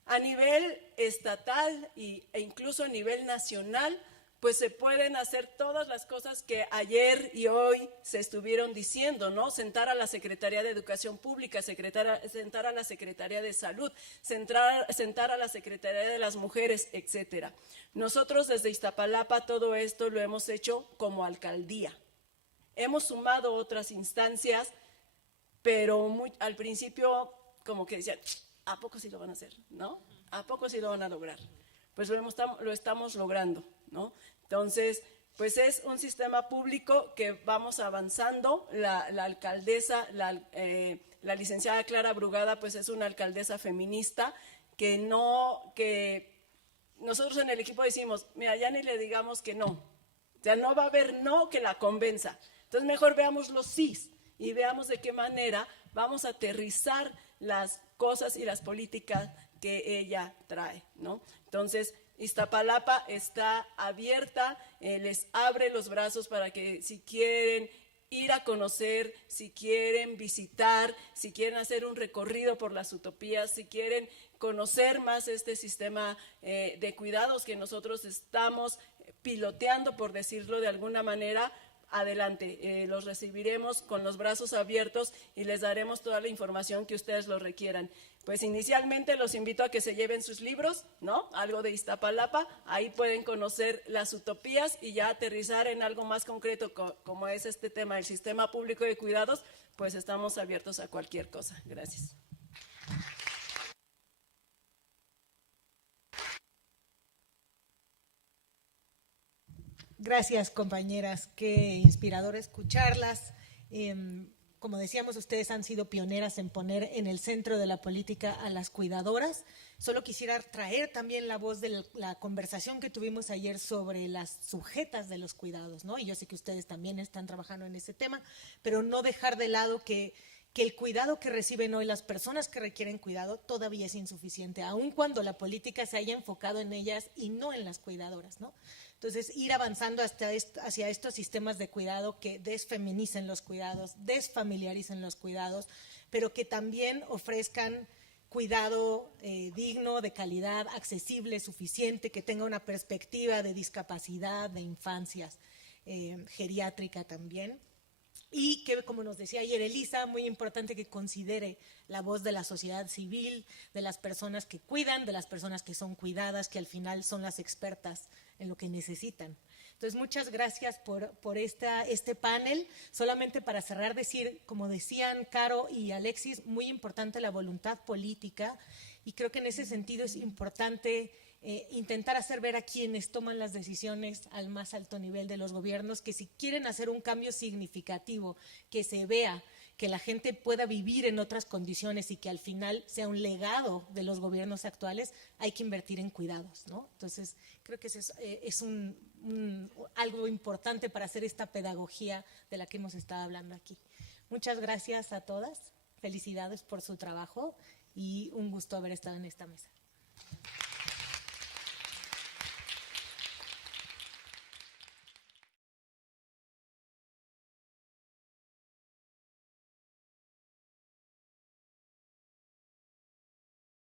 A nivel estatal e incluso a nivel nacional, pues se pueden hacer todas las cosas que ayer y hoy se estuvieron diciendo, ¿no? Sentar a la Secretaría de Educación Pública, sentar a la Secretaría de Salud, sentar a la Secretaría de las Mujeres, etcétera. Nosotros desde Iztapalapa todo esto lo hemos hecho como alcaldía. Hemos sumado otras instancias, pero al principio como que decían, ¿a poco sí lo van a hacer? ¿No? ¿A poco sí lo van a lograr? Pues lo estamos logrando, ¿no? Entonces, pues es un sistema público que vamos avanzando. La alcaldesa, la licenciada Clara Brugada, pues es una alcaldesa feminista que nosotros en el equipo decimos, mira, ya ni le digamos que no. O sea, no va a haber no que la convenza. Entonces, mejor veamos los sís y veamos de qué manera vamos a aterrizar las cosas y las políticas que ella trae, ¿no? Entonces, Iztapalapa está abierta, les abre los brazos para que si quieren ir a conocer, si quieren visitar, si quieren hacer un recorrido por las utopías, si quieren conocer más este sistema de cuidados que nosotros estamos piloteando, por decirlo de alguna manera, adelante, los recibiremos con los brazos abiertos y les daremos toda la información que ustedes lo requieran. Pues inicialmente los invito a que se lleven sus libros, ¿no? Algo de Iztapalapa, ahí pueden conocer las utopías y ya aterrizar en algo más concreto como es este tema del sistema público de cuidados, pues estamos abiertos a cualquier cosa. Gracias. Gracias, compañeras, qué inspirador escucharlas. Como decíamos, ustedes han sido pioneras en poner en el centro de la política a las cuidadoras. Solo quisiera traer también la voz de la conversación que tuvimos ayer sobre las sujetas de los cuidados, ¿no? Y yo sé que ustedes también están trabajando en ese tema, pero no dejar de lado que el cuidado que reciben hoy las personas que requieren cuidado todavía es insuficiente, aun cuando la política se haya enfocado en ellas y no en las cuidadoras, ¿no? Entonces, ir avanzando hacia estos sistemas de cuidado que desfeminicen los cuidados, desfamiliaricen los cuidados, pero que también ofrezcan cuidado digno, de calidad, accesible, suficiente, que tenga una perspectiva de discapacidad, de infancias, geriátrica también. Y que, como nos decía ayer Elisa, muy importante que considere la voz de la sociedad civil, de las personas que cuidan, de las personas que son cuidadas, que al final son las expertas en lo que necesitan. Entonces, muchas gracias por este panel. Solamente para cerrar, decir, como decían Caro y Alexis, muy importante la voluntad política, y creo que en ese sentido es importante intentar hacer ver a quienes toman las decisiones al más alto nivel de los gobiernos que si quieren hacer un cambio significativo, que se vea, que la gente pueda vivir en otras condiciones y que al final sea un legado de los gobiernos actuales, hay que invertir en cuidados, ¿no? Entonces, creo que ese es un algo importante para hacer esta pedagogía de la que hemos estado hablando aquí. Muchas gracias a todas, felicidades por su trabajo y un gusto haber estado en esta mesa.